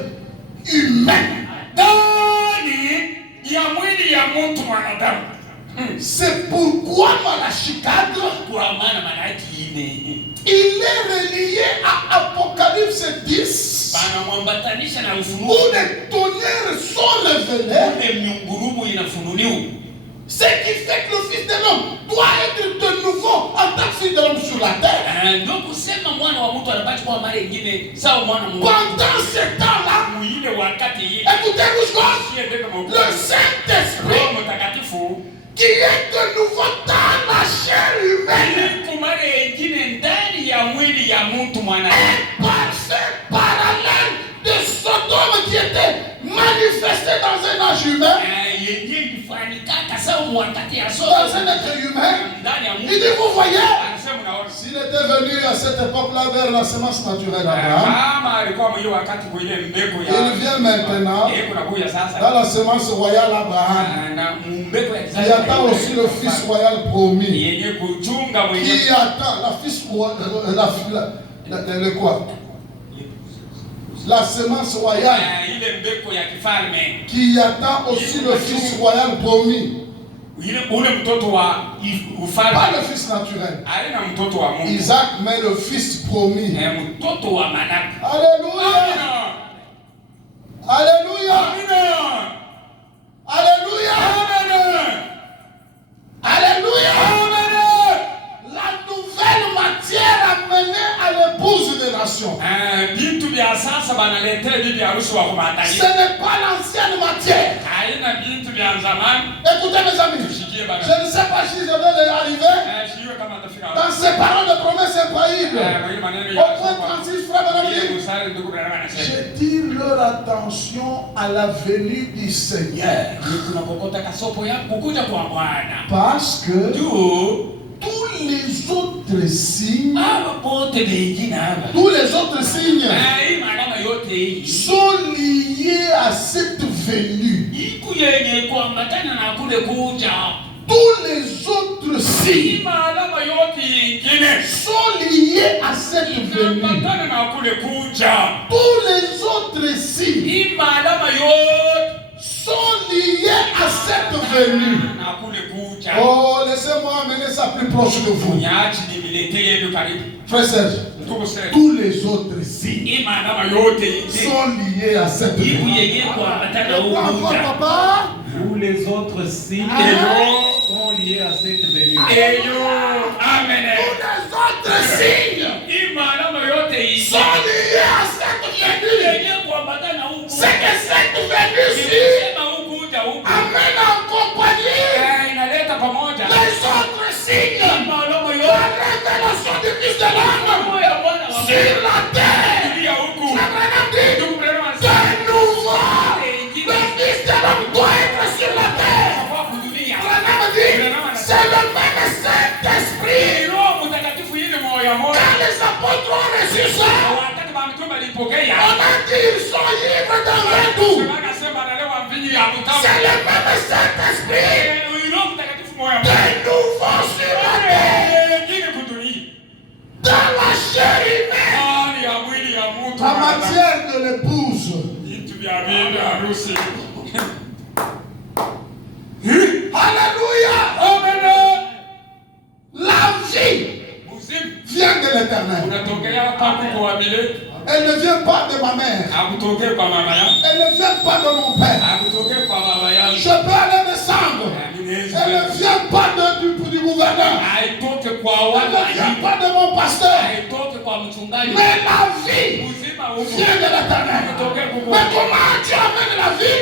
humaine. C'est pourquoi Malachie 4 il est relié à Apocalypse 10 où les tonnerres sont révélés. Ce qui fait que le Fils de l'homme doit être de nouveau en tant que Fils de l'homme sur la terre. Pendant ce temps-là, écoutez-vous, le Saint-Esprit qui est de nouveau dans la chair humaine est parfait parallèle de Sodome qui était manifesté dans un âge humain. Dans un être humain, il dit, vous voyez, s'il était venu à cette époque-là vers la semence naturelle d'Abraham, il vient maintenant dans la semence royale d'Abraham, qui attend aussi le Fils royal promis, qui attend la fils le quoi? La semence royale qui attend aussi le Fils royal promis. Pas le Fils naturel. Isaac, mais le Fils promis. Alléluia. Alléluia. Alléluia. Alléluia. La nouvelle matière amenée à l'épouse des nations. Ce n'est pas l'ancienne matière. Écoutez mes amis, je ne sais pas si je vais y arriver dans ces paroles de promesses infaillibles. Au point 36, frère, madame, j'attire leur attention à la venue du Seigneur. Parce que tous les autres signes sont liés à cette venue. Tous les autres signes sont liés à cette venue. Tous les autres signes sont liés à cette venue. Oh, laissez-moi amener ça plus proche de vous. Frère Serge, tous les autres signes sont liés à cette venue. Encore, papa? Tous les autres signes sont liés à cette venue. Amen. Tous les autres signes sont liés à cette venue. C'est que cette venue-ci amène en compagnie les autres signes. La révélation du Fils de l'homme sur la terre. De nouveau, le Fils de l'homme doit être sur la terre. C'est le même Saint-Esprit. Quand les apôtres ont reçu ça, on a dit ils sont libres d'un vin doux. C'est le même Saint-Esprit. De nouveau sur la terre. Dans la chair humaine. La matière de l'épouse. Alléluia. La vie vient de l'Éternel. Elle ne vient pas de ma mère. Elle ne vient pas de mon père. Je peux aller descendre. Elle ne vient pas du gouverneur. Elle ne vient pas de mon pasteur. Mais la vie vient de l'Éternel. Mais comment tu amènes la vie?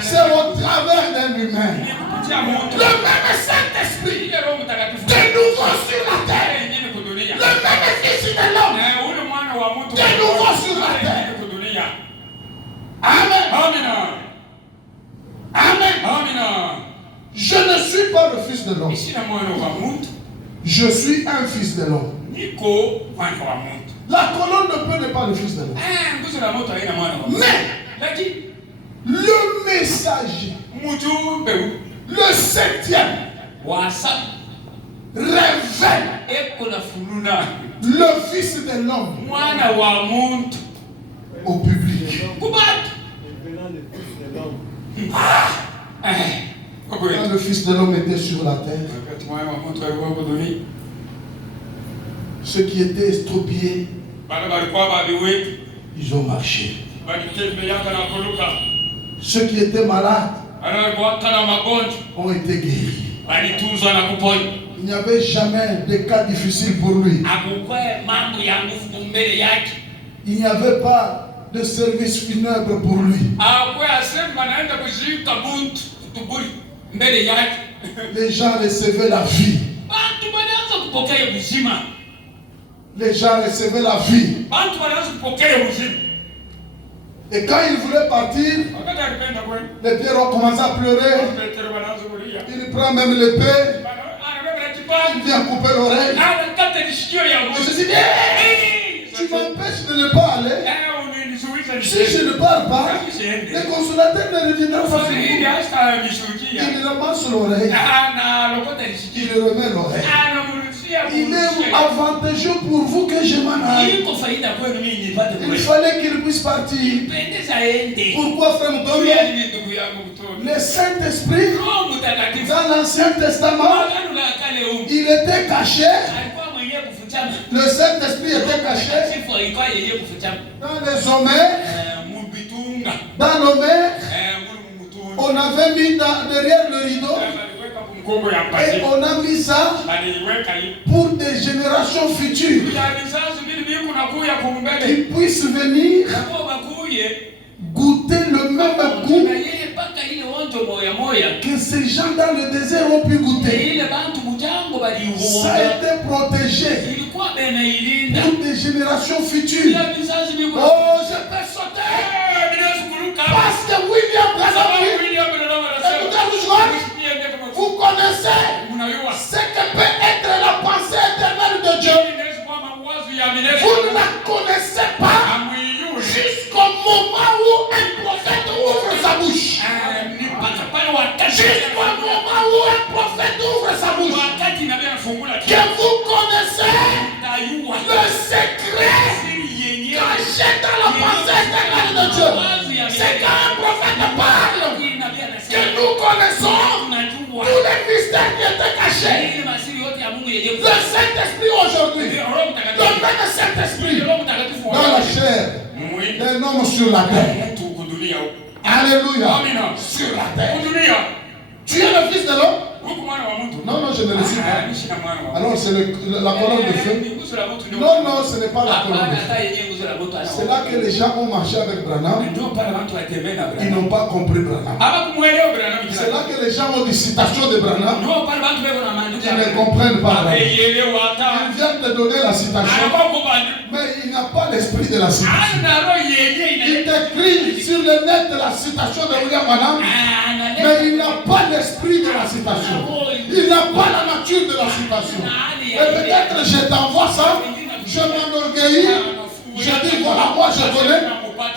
C'est au travers d'un humain. Le même Saint-Esprit de nouveau sur la terre. Le même Fils de l'homme de nouveau sur la terre. Amen. Amen. Je ne suis pas le Fils de l'homme. Je suis un Fils de l'homme. La colonne ne peut pas le Fils de l'homme. Mais le messager, le septième, révèle le Fils de l'homme au public. Quand le Fils de l'homme était sur la terre, ceux qui étaient estropiés, ils ont marché. Ceux qui étaient malades ont été guéris. Il n'y avait jamais de cas difficiles pour lui. Il n'y avait pas de service funèbre pour lui. Les gens recevaient la vie. Les gens recevaient la vie. Et quand il voulait partir, les pierres ont commencé à pleurer. Il prend même l'épée. Il vient couper l'oreille. Je dis, tu m'empêches de ne pas aller. Si je ne parle pas, les consolateurs ne reviendront pas sur vous. Il ramasse l'oreille. Il remet l'oreille. Il est avantageux pour vous que je m'en aille. Il fallait qu'il puisse partir. Pourquoi, frère Moutondo? Le Saint-Esprit, dans l'Ancien Testament, il était caché. Le Saint-Esprit était caché dans les homères. Dans l'homère, on avait mis derrière le rideau. Et on a mis ça pour des générations futures qui puissent venir goûter le même goût que ces gens dans le désert ont pu goûter. Ça a été protégé pour des générations futures. Oh, bouche. Jusqu'au moment où un prophète ouvre sa bouche. Que vous connaissez le secret caché dans la pensée éternelle de Dieu. C'est quand un prophète parle que nous connaissons tous les mystères qui étaient cachés. Le Saint-Esprit aujourd'hui, le même Saint-Esprit dans la chair d'un homme sur la terre. Alléluia. Sur la terre. Tu es le fils de l'homme? Non, non, je ne le suis pas. Alors c'est la colonne de feu. Non, non, ce n'est pas la colonne de feu. C'est là que les gens ont marché avec Branham. Ils n'ont pas compris Branham. C'est là que les gens ont des citations de Branham. Ils ne comprennent pas Branham. Ils viennent de donner la citation, mais il n'a pas l'esprit de la citation. Il t'écrit sur le net de la citation de William Branham, mais il n'a pas l'esprit de la citation. Il n'a pas la nature de la citation. Et peut-être je t'envoie ça, je m'enorgueillis, je dis voilà, moi je connais.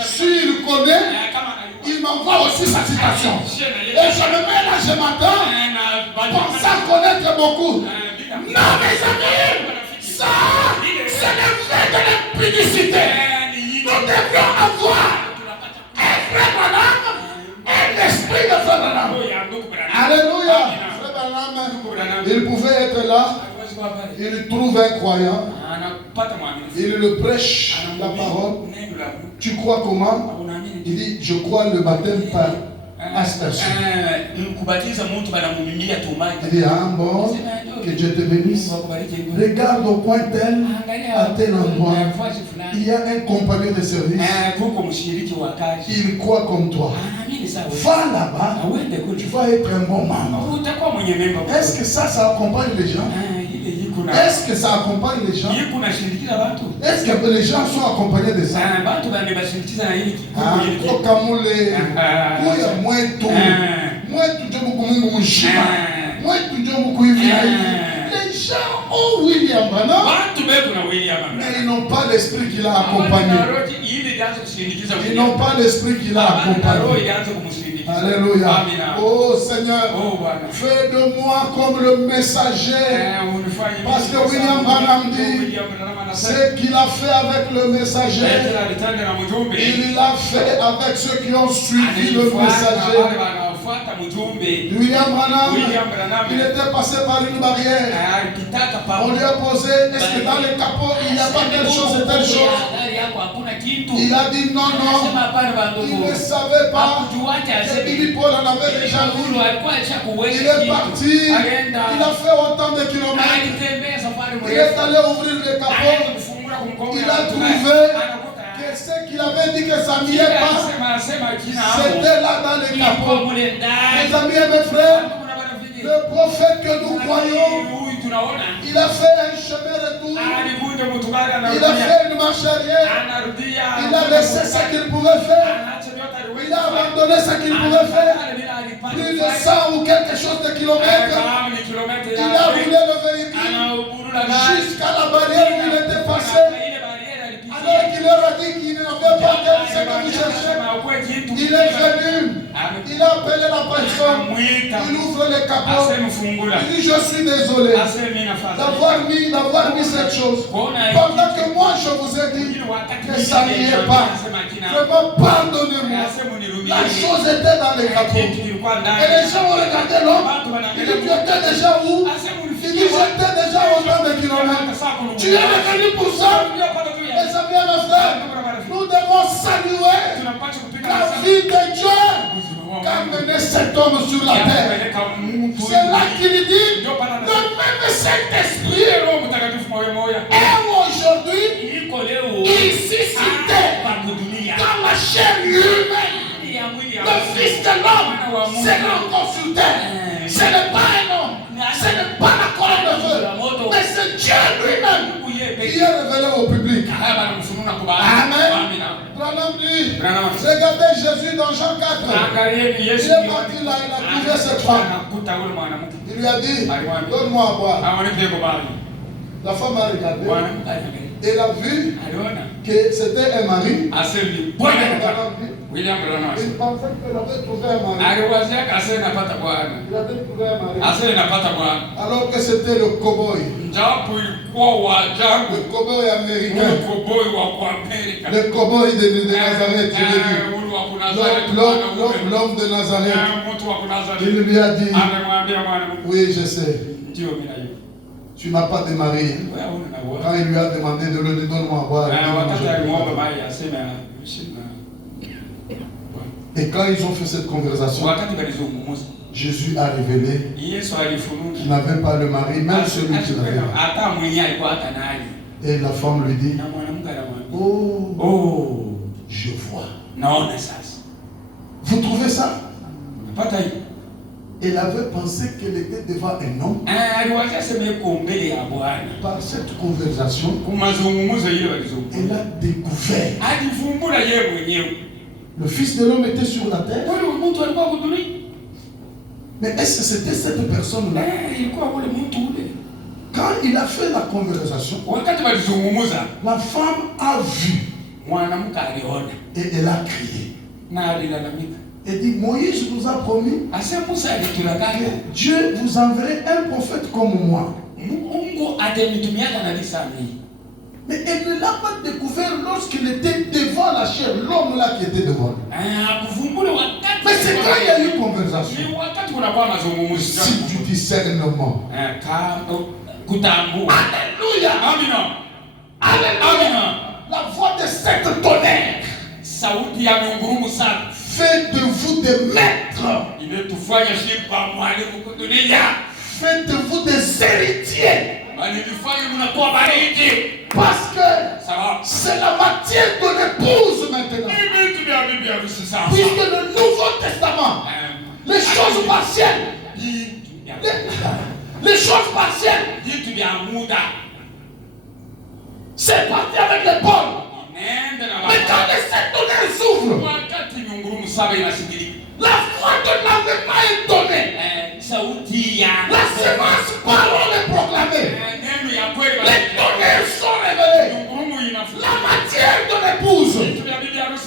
S'il connaît, il m'envoie aussi sa citation. Et je me mets là, je m'attends, pensant connaître beaucoup. Non, mes amis, ça, c'est le fait de l'impudicité. Nous devions avoir un frère Branham et l'esprit de frère Branham. Alléluia. Il pouvait être là, il trouve un croyant, il le prêche la parole. Tu crois comment? Il dit, je crois le baptême par aspersion. Il dit, ah bon, que Dieu te bénisse. Regarde au coin tel, à tel endroit, il y a un compagnon de service. Il croit comme toi. Va là-bas, tu vas être un bon membre. Est-ce que ça accompagne les gens? Est-ce que ça accompagne les gens? Est-ce que les gens sont accompagnés de ça? Les gens ont William Branham, mais ils n'ont pas l'esprit qui l'a accompagné. Ils n'ont pas l'esprit qui l'a accompagné. Alléluia. Oh Seigneur, fais de moi comme le messager. Parce que William Branham dit, ce qu'il a fait avec le messager, il l'a fait avec ceux qui ont suivi le messager. William Branham, il était passé par une barrière. On lui a posé, est-ce que dans le capot il n'y a pas telle chose et telle chose? Il a dit non, non. Il ne savait pas. Billy Paul en avait déjà lu. Il est parti. Il a fait autant de kilomètres. Il est allé ouvrir le capot. Il a trouvé que ce qu'il avait dit que ça n'y est pas, c'était là dans le capot. Mes amis et mes frères, le prophète que nous croyons, il a fait un chemin retour. Il a fait une marche arrière. Il a laissé ce qu'il pouvait faire. Il a abandonné ce qu'il pouvait faire. Plus de 100 ou quelque chose de kilomètres. Il a roulé le véhicule jusqu'à la barrière où il était passé. Alors qu'il leur a dit qu'il n'avait pas ce que vous cherchez. Il est venu. Il a appelé la personne. Il ouvre le capot. Il dit, je suis désolé d'avoir mis cette chose. Pendant que moi je vous ai dit que ça n'y est pas. Vraiment, pardonnez-moi. La chose était dans le capot. Et les gens ont regardé l'homme. Il dit, tu étais déjà où? Il dit, j'étais déjà autant de kilomètres. Tu es revenu pour ça? Mes amis et mes frères, nous devons saluer la vie de Dieu qu'a mené cet homme sur la terre. C'est là qu'il dit, le même Saint-Esprit est aujourd'hui ici cité dans la chair humaine. Le Fils de l'homme, c'est encore sur terre. Ce n'est pas un homme, ce n'est pas la colonne de feu, mais c'est Dieu lui-même qui est révélé au public. Amen. Branham dit, regardez Jésus dans Jean 4. Il est parti là, il a trouvé cette femme. Il lui a dit, donne-moi à boire. La femme a regardé. Elle a vu que c'était un mari. William Branham. Il pensait qu'elle avait trouvé un mari. Il avait trouvé un mari. Alors que c'était le cow-boy. Le cow-boy américain. Le cow-boy de Nazareth. L'homme de Nazareth. Il lui a dit, oui, je sais. Tu n'as pas de mari. Quand il lui a demandé de le donner-moi à boire. Et quand ils ont fait cette conversation, Jésus a révélé qu'il n'avait pas le mari, même celui qui l'avait. Et la femme lui dit, oh, je vois. Vous trouvez ça? Elle avait pensé qu'elle était devant un homme. Par cette conversation, elle a découvert. Le Fils de l'homme était sur la terre. Mais est-ce que c'était cette personne-là? Quand il a fait la conversation, la femme a vu. Et elle a crié. Elle dit, Moïse nous a promis que Dieu vous enverrait un prophète comme moi. Mais elle ne l'a pas découvert lorsqu'il était devant la chair, l'homme là qui était devant lui. Mais c'est quand il y a eu conversation. Si tu discernement. Alléluia. Alléluia. La voix de cette tonnerre fait de vous des maîtres. Faites de vous des héritiers. Parce que c'est la matière de l'épouse maintenant. Puisque le Nouveau Testament, les choses partielles, les choses partielles, c'est parti avec les pommes. Mais quand les sept tonnerres s'ouvrent, la foi de l'avènement est donnée. La semence parole est proclamée. Les tonnerres sont révélés. La matière de l'épouse.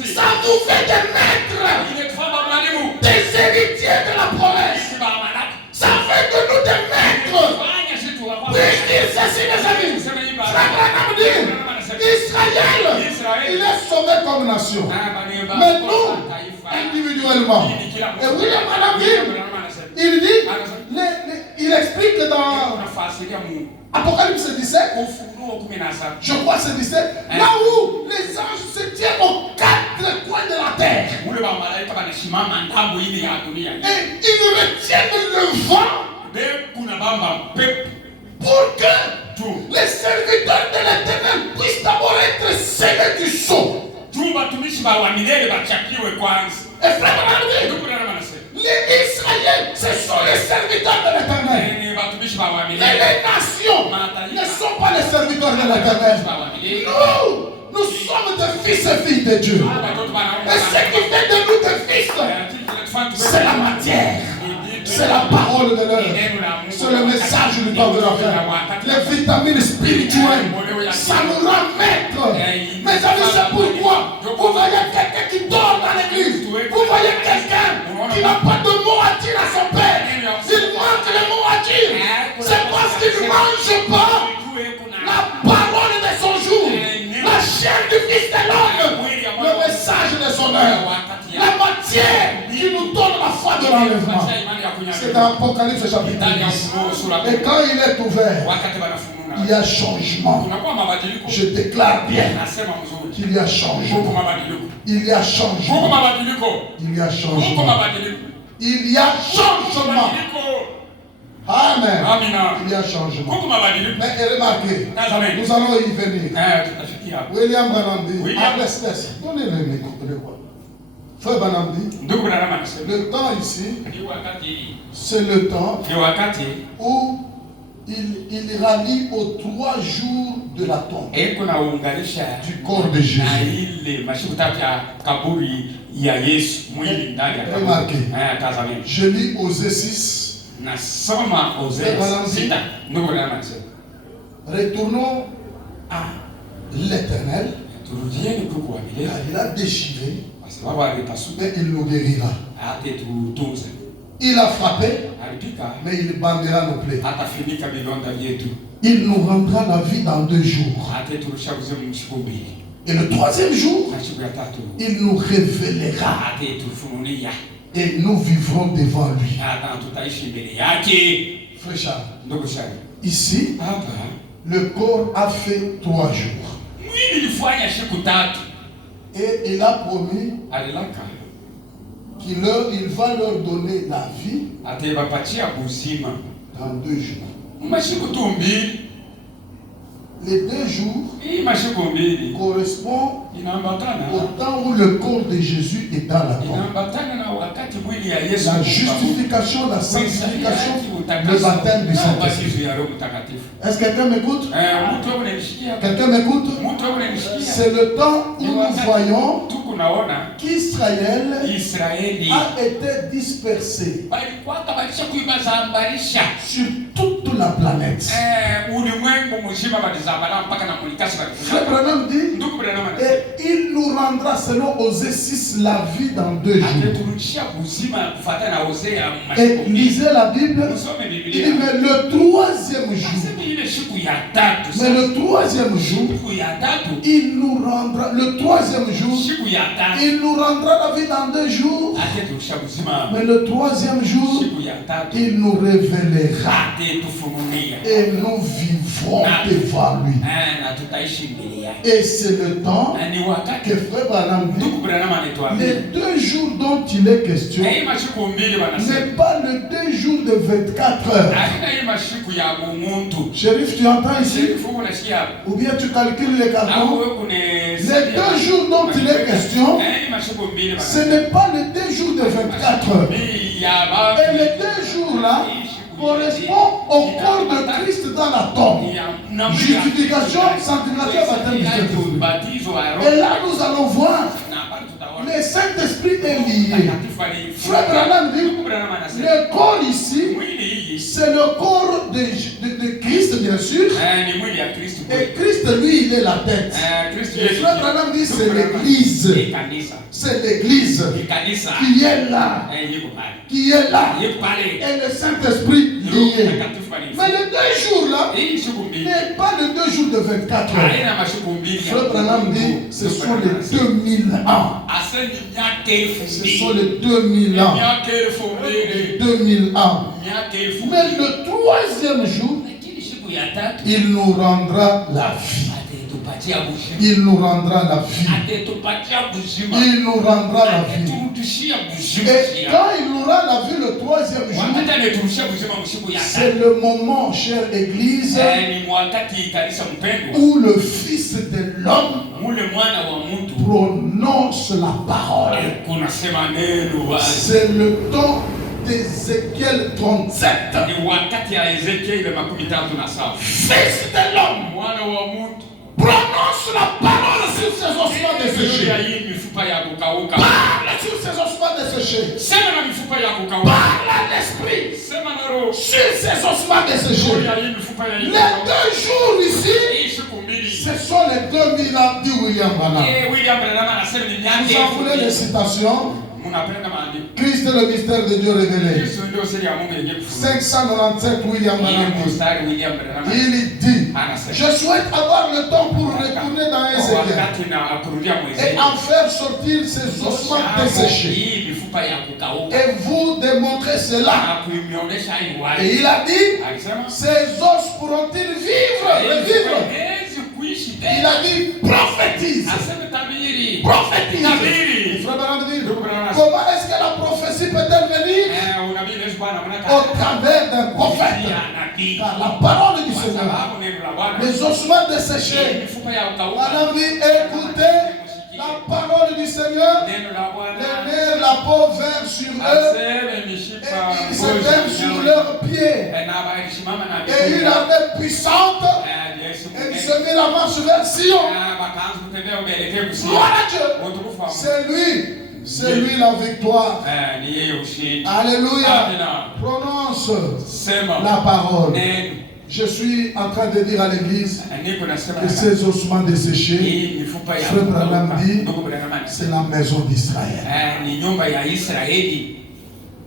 Ça vous fait des maîtres, des héritiers de la promesse. Ça fait de nous des maîtres. Puis-je dire ceci, mes amis? Abraham dit, Israël, il est sauvé comme nation. Mais nous, individuellement. Et William Branham dit, il dit, il explique dans Apocalypse 17, je crois c'est 17, là où les anges se tiennent aux quatre coins de la terre. Et ils retiennent le vent pour que les serviteurs de l'Éternel puissent d'abord être scellés du sceau. Et frère, les Israéliens, ce sont les serviteurs de l'Éternel. Mais les nations ne sont pas les serviteurs de l'Éternel. Nous sommes des fils et filles de Dieu. Et ce qui fait de nous des fils, c'est la matière. C'est la parole de l'heure. C'est le message du temps de la fin. Les vitamines spirituelles, ça nous rend maîtres. Mes amis, c'est pourquoi vous voyez quelqu'un qui dort dans l'église. Vous voyez quelqu'un qui n'a pas de mots à dire à son père. Il manque les mots à dire. C'est parce qu'il ne mange pas la parole de son jour, la chair du Fils de l'homme, le message de son heure, la matière qui nous donne la foi de l'enlèvement. C'est dans Apocalypse chapitre 10. Et quand il est ouvert, il y a changement. Je déclare bien qu'il y a changement. Il y a changement. Il y a changement. Il y a changement. Amen. Il y a changement. Mais remarquez, nous allons y venir. William Branham dit, donnez le micro. Frère Branham dit, le temps ici, c'est le temps où il rallie aux 3 jours de la tombe du corps de Jésus. Remarquez, je lis Osée 6. Retournons à l'Éternel, il a déchiré, mais il nous guérira. Il a frappé, mais il bandera nos plaies. Il nous rendra la vie dans 2 jours. Et le 3e jour, il nous révélera. Et nous vivrons devant lui. Frère Charles, ici, le corps a fait 3 jours. Et il a promis qu'il va leur donner la vie dans 2 jours. Les 2 jours correspondent au temps où le corps de Jésus est dans la tombe. La justification, la sanctification, le baptême du Saint-Esprit. Est-ce que quelqu'un m'écoute? Quelqu'un m'écoute? C'est le temps où nous voyons qu'Israël a été dispersé sur toute la planète. Frère Branham dit, et il nous rendra selon Osée 6 la vie dans 2 jours. Et lisez la Bible, il dit, mais le 3e jour, il nous rendra, le 3e jour, il nous rendra la vie dans 2 jours. Mais le 3e jour, il nous révélera et nous vivrons devant lui. Et c'est le temps que Frère Branham dit, les 2 jours dont il est question n'est pas le 2 jours de 24 heures. Chérif, tu entends ici? Ou bien tu calcules les cartons? Les 2 jours dont il est question, ce n'est pas les 2 jours de 24 heures. Et les 2 jours là correspond au corps de Christ dans la tombe. Justification, sanctification, baptême du Saint-Esprit. Et là, nous allons voir, le Saint-Esprit est lié. Frère Branham dit, le corps ici, c'est le corps de Christ, bien sûr. Et Christ, lui, il est la tête. Et Frère Branham dit, c'est l'Église. C'est l'Église qui est là. Qui est là. Et le Saint-Esprit lié. Mais les 2 jours là, n'est pas les 2 jours de 24 heures. Frère Branham dit, ce sont les 2000 ans. Ce sont les 2000 ans. 2000 ans. Mais le 3e jour, il nous rendra la vie. Il nous rendra la vie. Il nous rendra la vie. Et quand il nous rend la vie le 3e jour, c'est le moment, chère Église, où le Fils de l'homme prononce la parole. C'est le temps d'Ézéchiel 37. Fils de l'homme, prononce la parole sur ces ossements desséchés. Parle sur ces ossements desséchés. Parle à l'esprit sur ces ossements desséchés. Les 2 jours ici, ce sont les 2000 ans, dit William Branham. Vous en voulez des citations? Christ est le mystère de Dieu révélé. 597 William Branham. Il dit, je souhaite avoir le temps pour retourner dans Ézéchiel et en faire sortir ces ossements desséchés et vous démontrer cela. Et il a dit, ces os pourront-ils revivre? Il a dit, prophétise. Prophétise. Comment est-ce que la prophétie peut-elle venir? Au travers d'un prophète. Car la parole du Seigneur, les ossements desséchés. Madame dit, écoutez la parole du Seigneur. Les nerfs, la peau verse sur eux. Et ils se verrent sur leurs pieds. Et une armée puissante. Et ils se mettent la marche vers Sion. Gloire à Dieu. C'est lui la victoire. Alléluia. Prononce la parole. Je suis en train de dire à l'église que ces ossements desséchés, Frère Branham dit, c'est la maison d'Israël.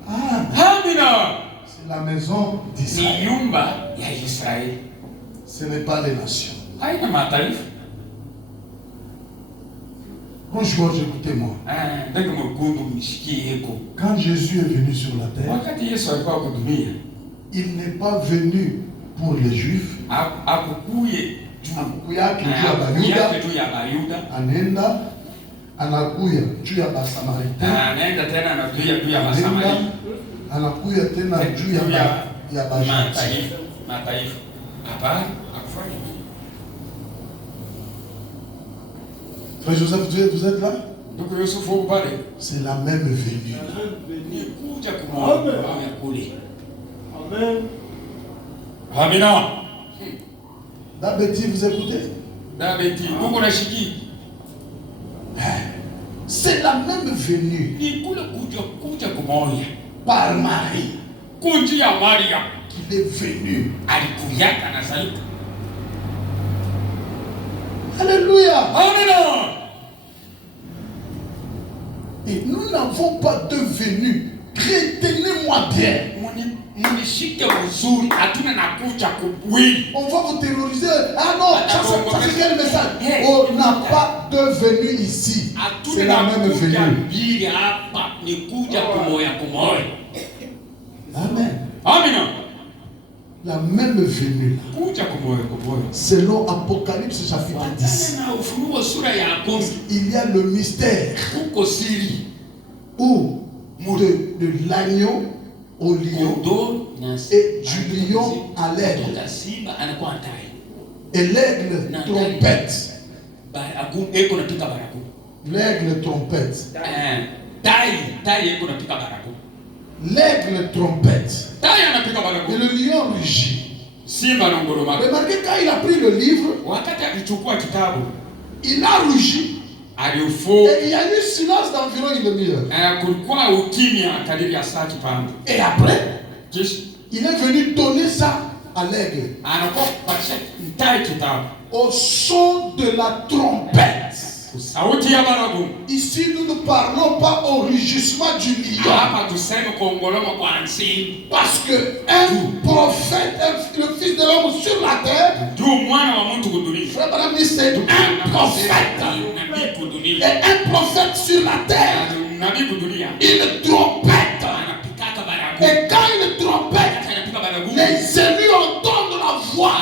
Ah, c'est la maison d'Israël. Ce n'est pas les nations. Bonjour, écoutez-moi. Quand Jésus est venu sur la terre, il n'est pas venu pour les Juifs. Anakuya anenda anakuya juu ya Basamaritain, anakuya tena juu ya Bajanti. Frère Joseph, vous êtes là? C'est la même venue. Amen. Amina. D'habitude, vous écoutez? C'est la même venue par Marie qu'il est venu. Alléluia. Et nous n'avons pas de venue. Retenez-moi bien. On va vous terroriser. Ah non, ça c'est quel message? On n'a pas de venue ici. C'est la même venue. Amen. Amen. La même venue. Selon Apocalypse chapitre 10. Il y a le mystère où de l'agneau au lion et du lion à l'aigle. Et l'aigle trompette. L'aigle trompette. L'aigle trompette. Et le lion rugit. Remarquez, quand il a pris le livre, il a rugi. Et il y a eu silence d'environ une demi-heure. Et après, il est venu donner ça à l'aigle. Au son de la trompette. Ici, nous ne parlons pas au rugissement du lion. Parce que un prophète, le fils de l'homme sur la terre, Frère Branham dit c'est un prophète. Et un prophète sur la terre, il trompette. Et quand il trompette, les élus entendent la voix.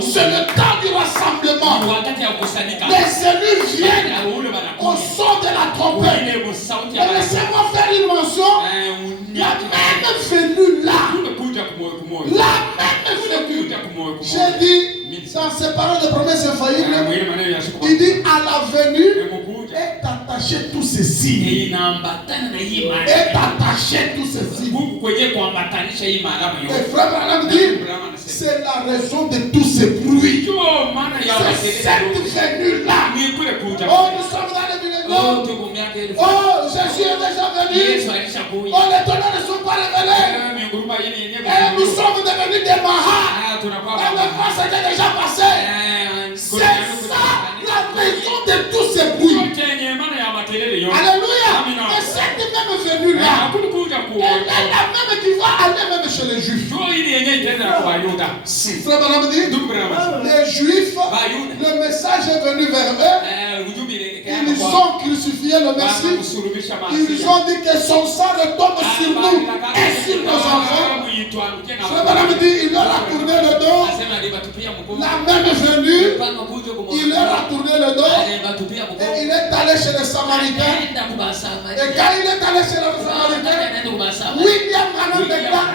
C'est le temps du rassemblement. Les élus viennent au son de la trompette. Et laissez-moi faire une mention. La même venue là. La même venue. J'ai dit dans ses paroles de promesse infaillible, il dit à la venue est attaché tout ceci. Est attaché tout ceci. Et Frère Branham dit, c'est la raison de tous ces bruits. C'est cette venue-là. Oh, nous sommes dans le millénaire. Oh, Jésus est déjà venu. Oh, les tonnerres ne sont pas révélés. Et nous sommes devenus des mahas. Et le passé est déjà passé. C'est ça la raison de tous ces bruits. Alléluia. Et cette même venue-là, elle est la même qui va aller même chez les Juifs. Frère Branham dit, les Juifs, le message est venu vers eux. Ils ont crucifié le Messie. Ils ont dit que son sang retombe sur nous et sur nos enfants. Frère Branham dit, il leur a tourné le dos. La même venue, il leur a tourné le dos. Et il est allé chez les Samaritains. Et quand il est allé chez les Samaritains, William Branham déclare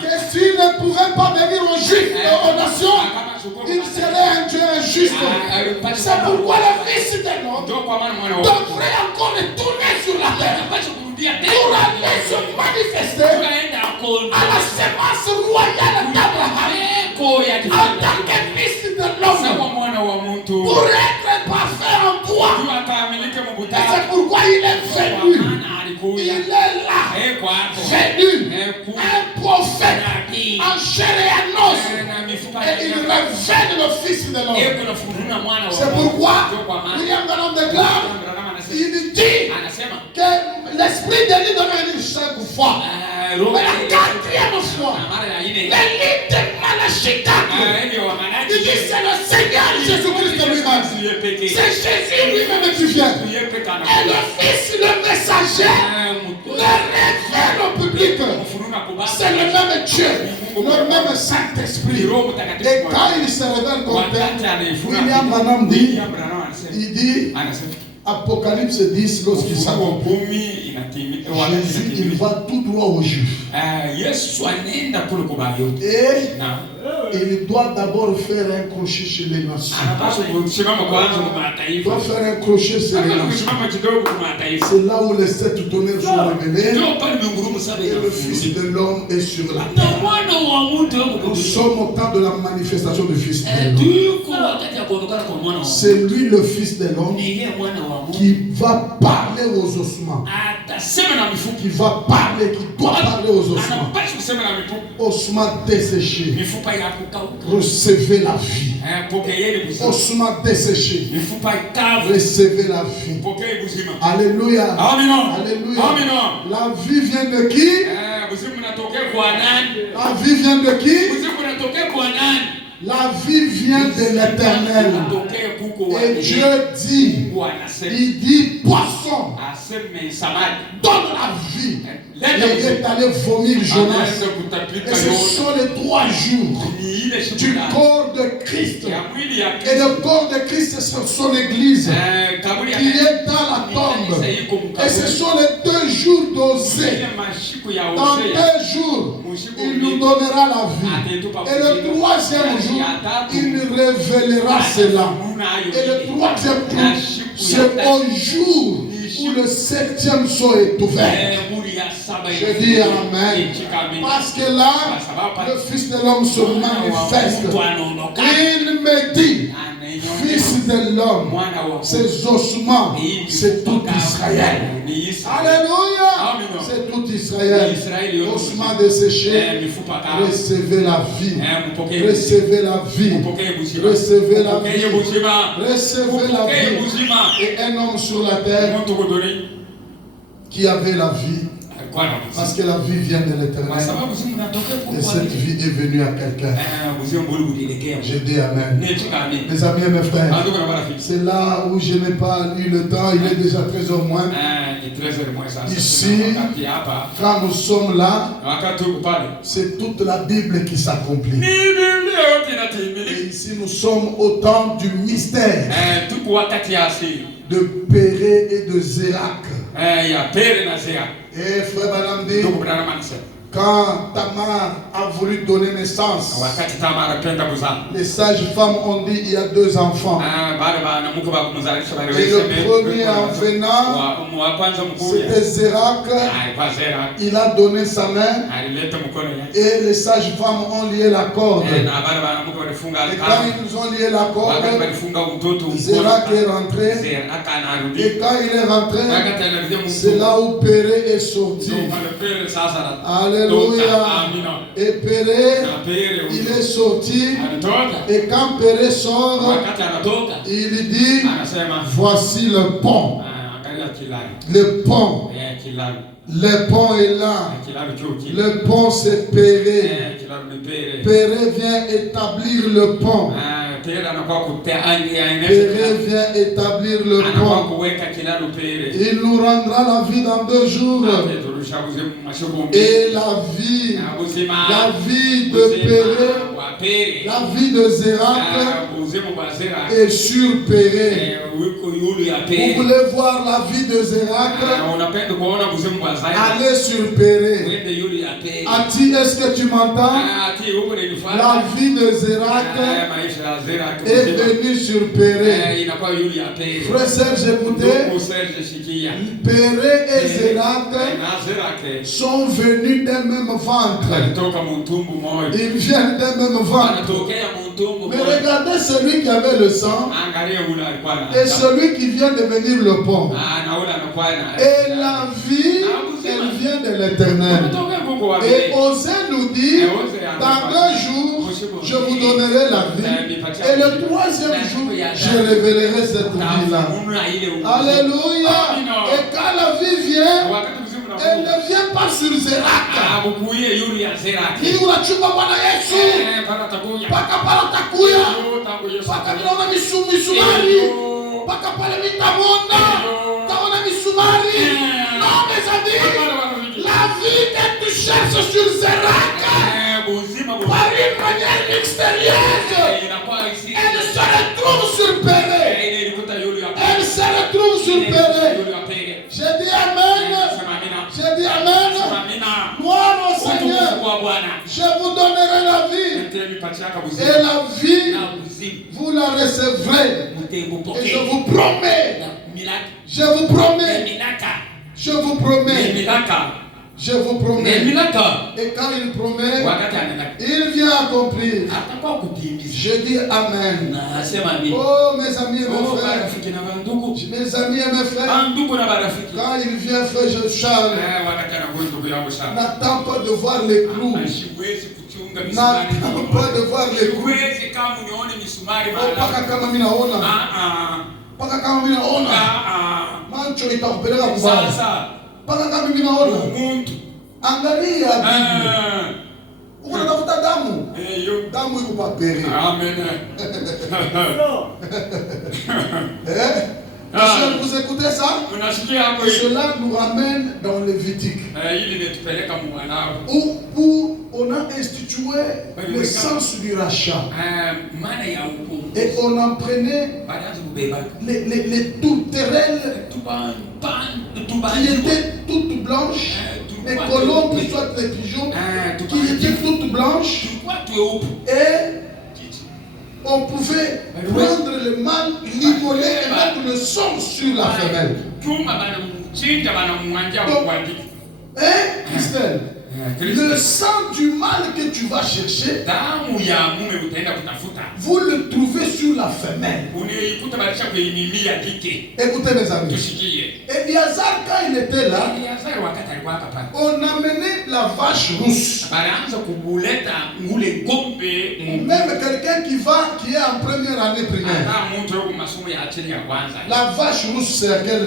que s'il ne pouvait pas venir aux Juifs et aux nations, il serait un Dieu injuste. C'est pourquoi le Fils de l'homme devrait encore retourner sur la terre pour aller se manifester à la semence royale d'Abraham en tant que Fils de l'homme pour être parfait en toi. Et c'est pourquoi il est venu. Il est là, venu, un prophète en chair et en os, et il révèle le Fils de l'homme. C'est pourquoi William Branham déclare, il dit que l'esprit de lui doit venir chaque fois. Mais la quatrième fois, l'élite de Malachita, il dit c'est le Seigneur Jésus-Christ lui-même. C'est Jésus lui-même qui vient. Et le Fils, le messager, le révèle au public. C'est le même Dieu, le même Saint-Esprit. Et quand il se révèle comme tel, William Branham dit, il dit, Apocalypse 10, lorsqu'il s'accomplit, Jésus, il va tout droit aux Juifs. Et il doit d'abord faire un crochet chez les nations. Il doit faire un crochet chez les nations. C'est là où les 7 tonnerres sont révélés. Et le Fils de l'homme est sur la terre. Nous sommes au temps de la manifestation du Fils de l'homme. C'est lui le Fils de l'homme qui va parler aux ossements. Qui va parler, qui doit parler aux ossements. Ossements desséchés. Recevez la vie. Ossements desséchés. Recevez la vie. Alléluia. Alléluia. La vie vient de qui? La vie vient de qui? La vie vient de l'Éternel. Et Dieu dit, il dit, poisson, donne la vie. Il est allé vomir Jonas. Et ce sont les 3 jours du corps de Christ. Et le corps de Christ, c'est son Église qui est dans la tombe. Et ce sont les 2 jours d'Osée. Dans 2 jours, il nous donnera la vie. Et le 3e jour, il nous révélera cela. Et le 3e jour, c'est au jour où le 7e sceau est ouvert. Je dis Amen. Parce que là, le Fils de l'homme se manifeste. Il me dit, Fils de l'homme, ses ossements, c'est tout Israël. Alléluia. C'est tout Israël. Ossements desséchés, recevez la vie. Recevez la vie. Recevez la vie. Recevez la vie. Et un homme sur la terre qui avait la vie. Parce que la vie vient de l'Éternel. Et cette vie est venue à quelqu'un. J'ai dit Amen. Mes amis et mes frères, c'est là où je n'ai pas eu le temps. Il est déjà 13h moins. Ici, quand nous sommes là, c'est toute la Bible qui s'accomplit. Et ici, nous sommes au temps du mystère de Péré et de Zérak. Et frère Branham dit, quand Tamar a voulu donner naissance, les sages-femmes ont dit il y a 2 enfants. Et le premier en venant, c'était Zérak. Il a donné sa main. Et les sages-femmes ont lié la corde. Et quand ils ont lié la corde, Zérak est rentré. Et quand il est rentré, c'est là où Péré est sorti. Alléluia. Et Péré, il est sorti. Et quand Péré sort, il dit, voici le pont. Le pont. Le pont est là. Le pont c'est Péré. Péré vient établir le pont. Péré vient établir le pont. Il nous rendra la vie dans 2 jours. Et la vie de Péré, la vie de Zérak est sur Péré. Vous voulez voir la vie de Zérak? Allez sur Péré. Ati, est-ce que tu m'entends? La vie de Zérak est venue sur Péré. Frère Serge, écoutez. Péré et Zérak sont venus d'un même ventre. Ils viennent d'un même ventre. Mais regardez celui qui avait le sang et celui qui vient de venir le pont. Et la vie, elle vient de l'Éternel. Et Osée nous dit, dans 2 jours, je vous donnerai la vie. Et le 3e jour, je révélerai cette vie-là. Alléluia. Et quand la vie vient, elle ne vient pas sur Zeraka. Ni unachukua Bwana Yesu. Paka pala takuya. Paka naona misumari. Paka pale mitamona. Taona misumari. Non mes amis. La vie que tu cherches sur Zeraka. Par une manière mystérieuse. Elle se retrouve sur Péré. Elle se retrouve sur Péré. J'ai dit Amen. J'ai dit Amen. Moi, mon Seigneur, je vous donnerai la vie. Et la vie, vous la recevrez. Et je vous promets. Je vous promets. Je vous promets. Je vous promets. Et quand il promet, il vient accomplir. Je dis Amen. Oh mes amis et mes frères. Mes amis et mes frères. Quand il vient, frère Charles, n'attends pas de voir les clous. N'attends pas de voir les clous. Paka kama mimi naona. Mancho itakupeleka kubaya. Paka kama mimi naona. Angalia Biblia. Unatafuta damu. Damu iko pa pere. Amen. Vous écoutez ça? Cela nous ramène dans Lévitique. Où on a institué le sens du rachat. Et on en prenait les tourterelles qui étaient toutes blanches, les colombes, soit les pigeons, qui étaient toutes blanches. Et on pouvait prendre le mâle, l'immoler et mettre le sang sur la femelle. Christelle, le sang du mâle que tu vas chercher, vous le trouvez sur la femelle. Écoutez mes amis. Éliazar, quand il était là, on amenait la vache rousse. Même quelqu'un qui est en première année primaire. La vache rousse, c'est laquelle?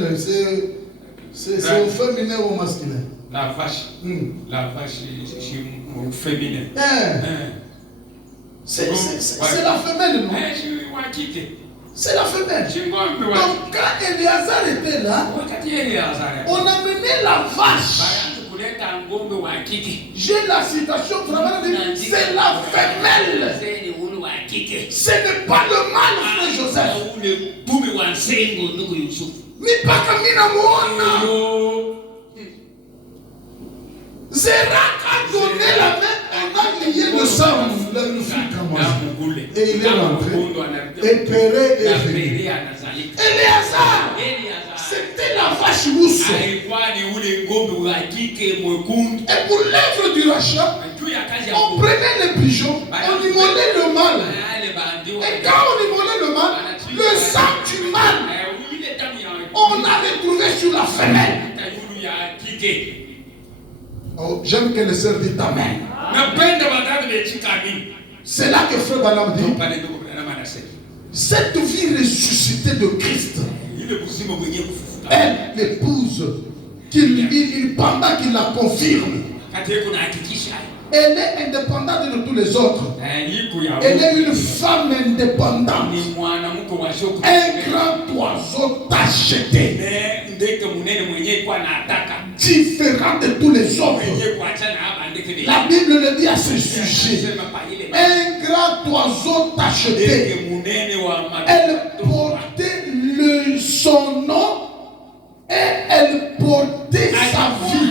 C'est au féminin ou au masculin? La vache. La vache féminin. C'est la femelle, non? C'est la femelle. Donc quand Éliazar était là, on amenait la vache. J'ai la citation, c'est la femelle. Ce n'est pas le mâle, frère Joseph. Mais pas comme il a Zérak a donné la main, on a lié le sang, le fil et il est rentré. Et Péré est venu. Éliazar, c'était la vache rousse. Et pour l'œuvre du rachat, on prenait les pigeons, on immolait le mâle. Et quand on immolait le mâle, le sang du mâle, on a retrouvé sur la femelle. Oh, j'aime que les sœurs disent Amen. C'est là que Frère Branham dit cette vie ressuscitée de Christ, elle l'épouse, pendant qu'il la confirme, elle est indépendante de tous les autres. Elle est une femme indépendante. Un grand oiseau t'a jeté, différent de tous les autres. La Bible le dit à ce sujet. Un grand oiseau t'a jeté. Elle portait son nom et elle portait sa vie.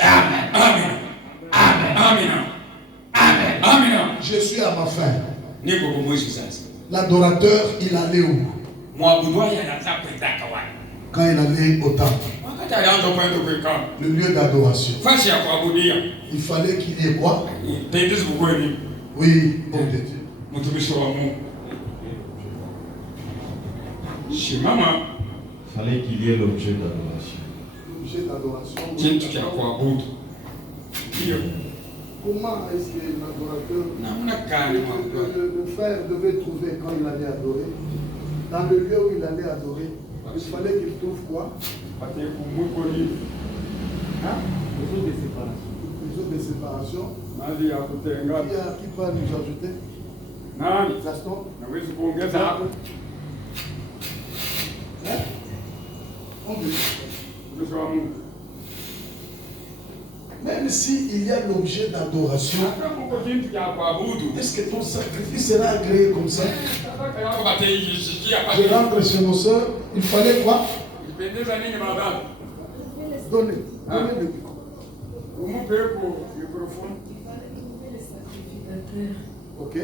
Amen. Amen. Amen. Amen. Amen. Amen. Je suis à ma fin. L'adorateur, il allait où? Quand il allait au temple, le lieu d'adoration, il fallait qu'il y ait quoi? Oui, bon Dieu. Chez maman, il fallait qu'il y ait l'objet d'adoration. L'objet d'adoration. kitu cha kuabudu. Ndio. Comment est-ce que l'adorateur, Namna gani le frère devait trouver quand il allait adorer? Dans le lieu où il allait adorer, il fallait qu'il trouve quoi? pate kumukoli. Hein? Les eaux de séparation. Les eaux de séparation. Maji ya kutenga. Qui peut nous ajouter? Nani? Gaston? Naweza kuongeza hapo. Hein? On dit. Mtumishi wa Mungu. Même s'il y a l'objet d'adoration, Hata kuko kitu cha kuabudu. est-ce que ton sacrifice sera agréé comme ça? Nataka yako bataijisikia Je pale. rentre chez nos soeurs, il fallait quoi? Ipendeza nini baba? Donnez le micro. Umupe ko microphone. Ok?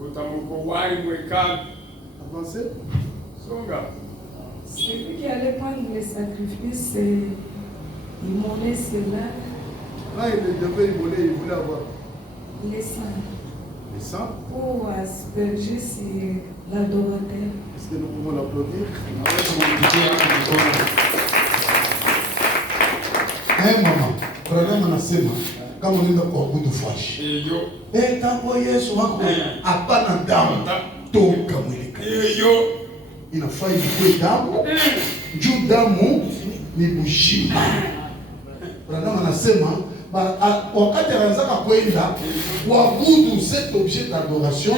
Utamuko wai mwekali. Avancez. Songa. Celui qui allait prendre les sacrifices, il monnaie cela, Là, il devait immoler, il voulait avoir les sangs, le sang. pour asperger sur l'adorateur. Est-ce que nous pouvons l'applaudir? Naweza kumpigia mkono. Mama, brother anasema kama unaenda kuabudu fashi. Iyo. Kama Yesu wako hapana damu toka mwili kabisa. Iyo. Inafaa ikuwe damu. Juu damu ni bushima. Brother anasema wakati anaanzaka kwenda kuabudu cet objet d'adoration,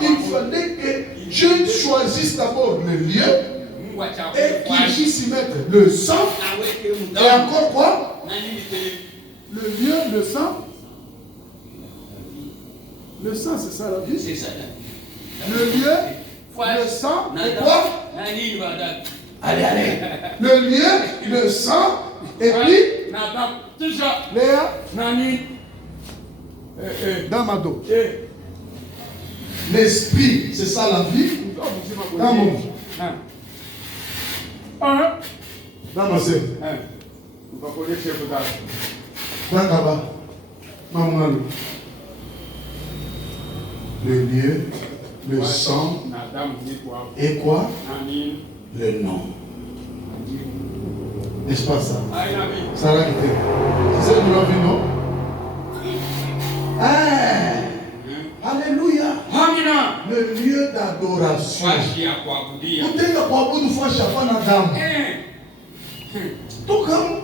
il fallait que Dieu choisisse d'abord le lieu et qu'il puisse y mettre le sang et encore quoi? Le lieu, le sang. Le sang, c'est ça la vie. C'est ça. Le lieu, le sang et quoi? Allez. Le lieu, le sang et puis Léa, dans ma dos. L'esprit, c'est ça la vie. Dans mon vie. Dans ma sœur. Dans Kaba. Maman. Le lieu, le sang et quoi? Le nom. N'est-ce pas ça? Ça l'a quitté. C'est ça que nous l'avons vu, non? Alléluia. Le lieu d'adoration. Vous êtes quoi pour nous faire chapon à dame? Tout comme.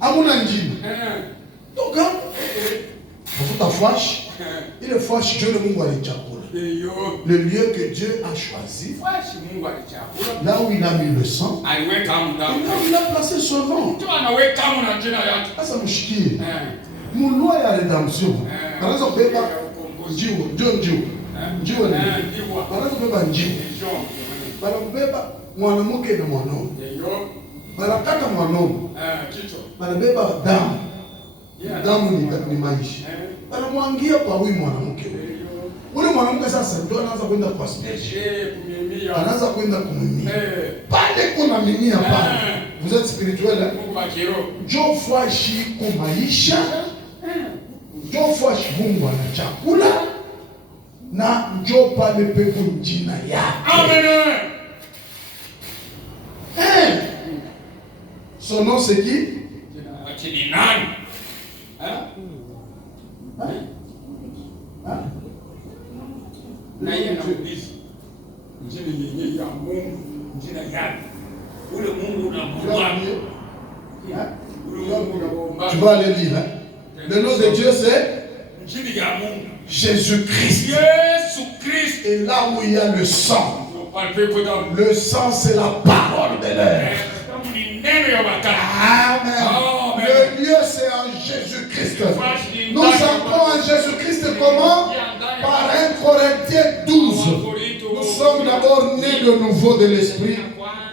Amuna njini. Tout comme. Pour ta fâche. Il est fâche Dieu le Mungu alichakula. Le lieu que Dieu a choisi. Là où il a mis le sang. Et là où il a placé son nom. Ça me chie. Mon loi ya rédemption. Par exemple, Njiwo. Par exemple, Njiwo. Par exemple, mwanamke na mwanaume. Barakata mwanaume. Banabeba damu. Damu ni maisha. Banamwangia kwa huyu mwanamke. Ule mwanamke sasa ndio anaanza kwenda kwa spirituel. Anaanza kwenda kumimia. Pale kuna mimia pale. Vous êtes spirituel. Jo fashi kwa maisha. Jo fashi Mungu ana chakula. Na njo pale pepo jina yake. Amen. Son nom c'est qui? Ni nani? Na yeye anauliza. Njini yenyewe ya Mungu, njina yake. Ule Mungu unamwomba. Tu vas aller lire. Le nom de Dieu c'est Njini ya Mungu. Jésus-Christ. Jésus-Christ. Et là où il y a le sang. Le sang c'est la parole de l'air. Amen. Le lieu c'est en Jésus-Christ. Nous entrons en Jésus-Christ comment? Par 1 Corinthiens 12. Nous sommes d'abord nés de nouveau de l'Esprit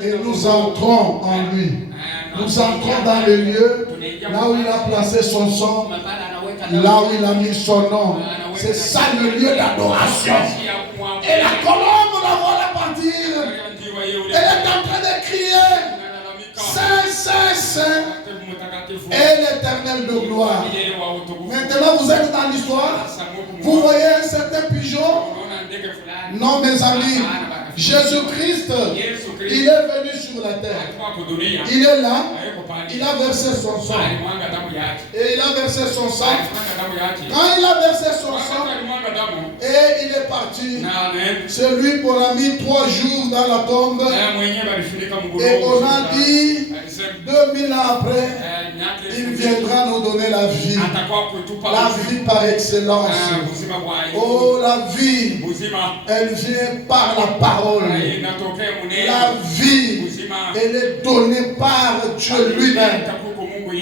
et nous entrons en lui. Nous entrons dans le lieu, là où il a placé son sang, là où il a mis son nom. C'est ça le lieu d'adoration. Et la colombe d'abord la partir. Elle est en train de crier. Saint, Saint, Saint est l'Éternel de gloire. Maintenant vous êtes dans l'histoire. Vous voyez un certain pigeon. Non mes amis, Jésus-Christ, il est venu sur la terre. Il est là. Il a versé son sang. Et il a versé son sang. Quand il a versé son sang, et il est parti. Celui qu'on a mis 3 jours dans la tombe. Et on a dit, 2000 ans après, il viendra nous donner la vie. La vie par excellence. Oh, la vie, elle vient par la parole. La vie, elle est donnée par Dieu lui-même.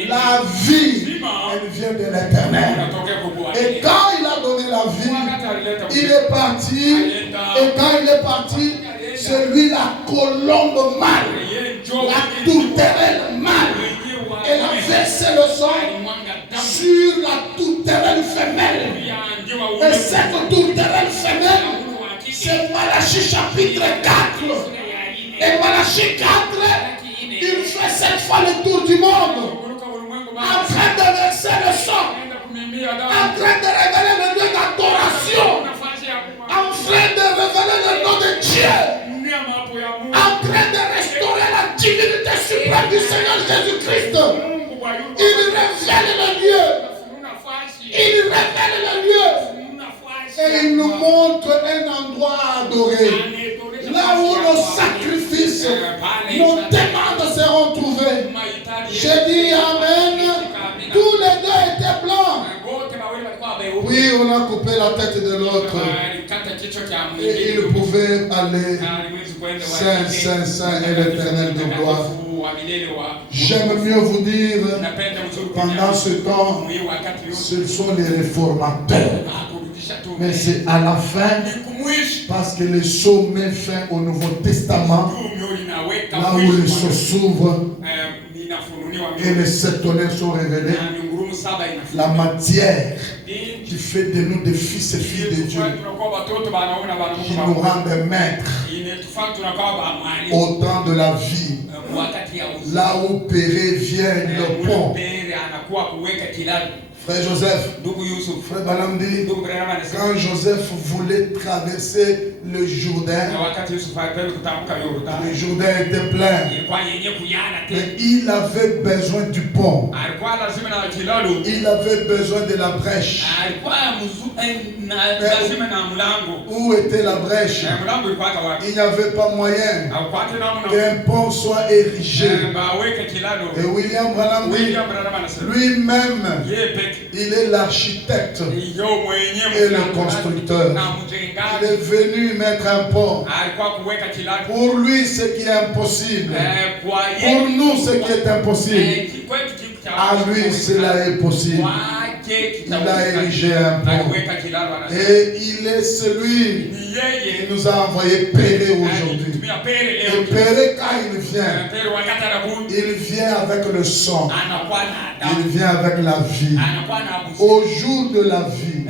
La vie, elle vient de l'Éternel. Et quand il a donné la vie, il est parti. Et quand il est parti, celui la colombe mâle, la tourterelle mâle, elle a versé le sang sur la tourterelle femelle. Et cette tourterelle femelle, c'est Malachie chapitre 4. Et Malachie 4, il fait cette fois le tour du monde, en train de verser le sang, en train de révéler le lieu d'adoration, en train de révéler le nom de Dieu, en train de restaurer la divinité suprême du Seigneur Jésus-Christ. Il révèle le lieu. Il révèle le lieu. Et il nous montre un endroit à adorer. Là où nos sacrifices, nos demandes seront trouvées. J'ai dit Amen. Tous les deux étaient blancs. Oui, on a coupé la tête de l'autre. Et il pouvait aller. Saint, Saint, Saint est l'Éternel de gloire. J'aime mieux vous dire, pendant ce temps, ce sont les réformateurs. Mais c'est à la fin, parce que les sceaux met fin au Nouveau Testament, là où les sceaux s'ouvrent et les 7 tonnerres sont révélés, la matière qui fait de nous des fils et filles de Dieu, qui nous rend des maîtres au temps de la vie, là où Péré vient le pont. Frère Joseph, frère Balamdi, quand Joseph voulait traverser le Jourdain était plein. Mais il avait besoin du pont. Il avait besoin de la brèche. Où était la brèche? Il n'y avait pas moyen qu'un pont soit érigé. Et William Balamdi, lui-même, il est l'architecte et le constructeur. Il est venu mettre un pont. Pour lui, ce qui est impossible. Pour nous, ce qui est impossible. À lui, cela est possible. Il a érigé un pont. Et il est celui qui nous a envoyé Péré aujourd'hui. Et Péré, quand il vient avec le sang. Il vient avec la vie. Au jour de la vie,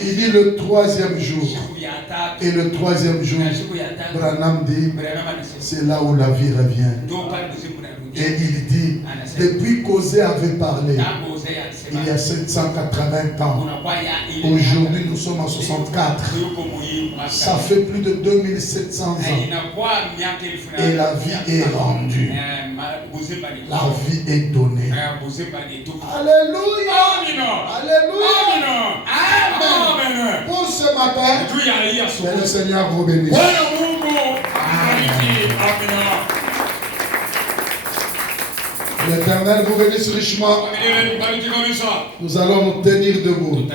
il dit le 3e jour. Et le 3e jour, Branham dit, c'est là où la vie revient. Et il dit, depuis qu'Osée avait parlé, il y a 780 ans, aujourd'hui nous sommes en 64, ça fait plus de 2700 ans, et la vie est rendue, la vie est donnée. Alléluia! Alléluia! Amen! Pour ce matin, que le Seigneur vous bénisse. L'Éternel vous bénisse richement. Nous allons nous tenir debout.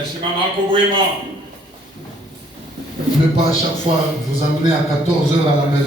Je ne vais pas à chaque fois vous amener à 14h à la maison.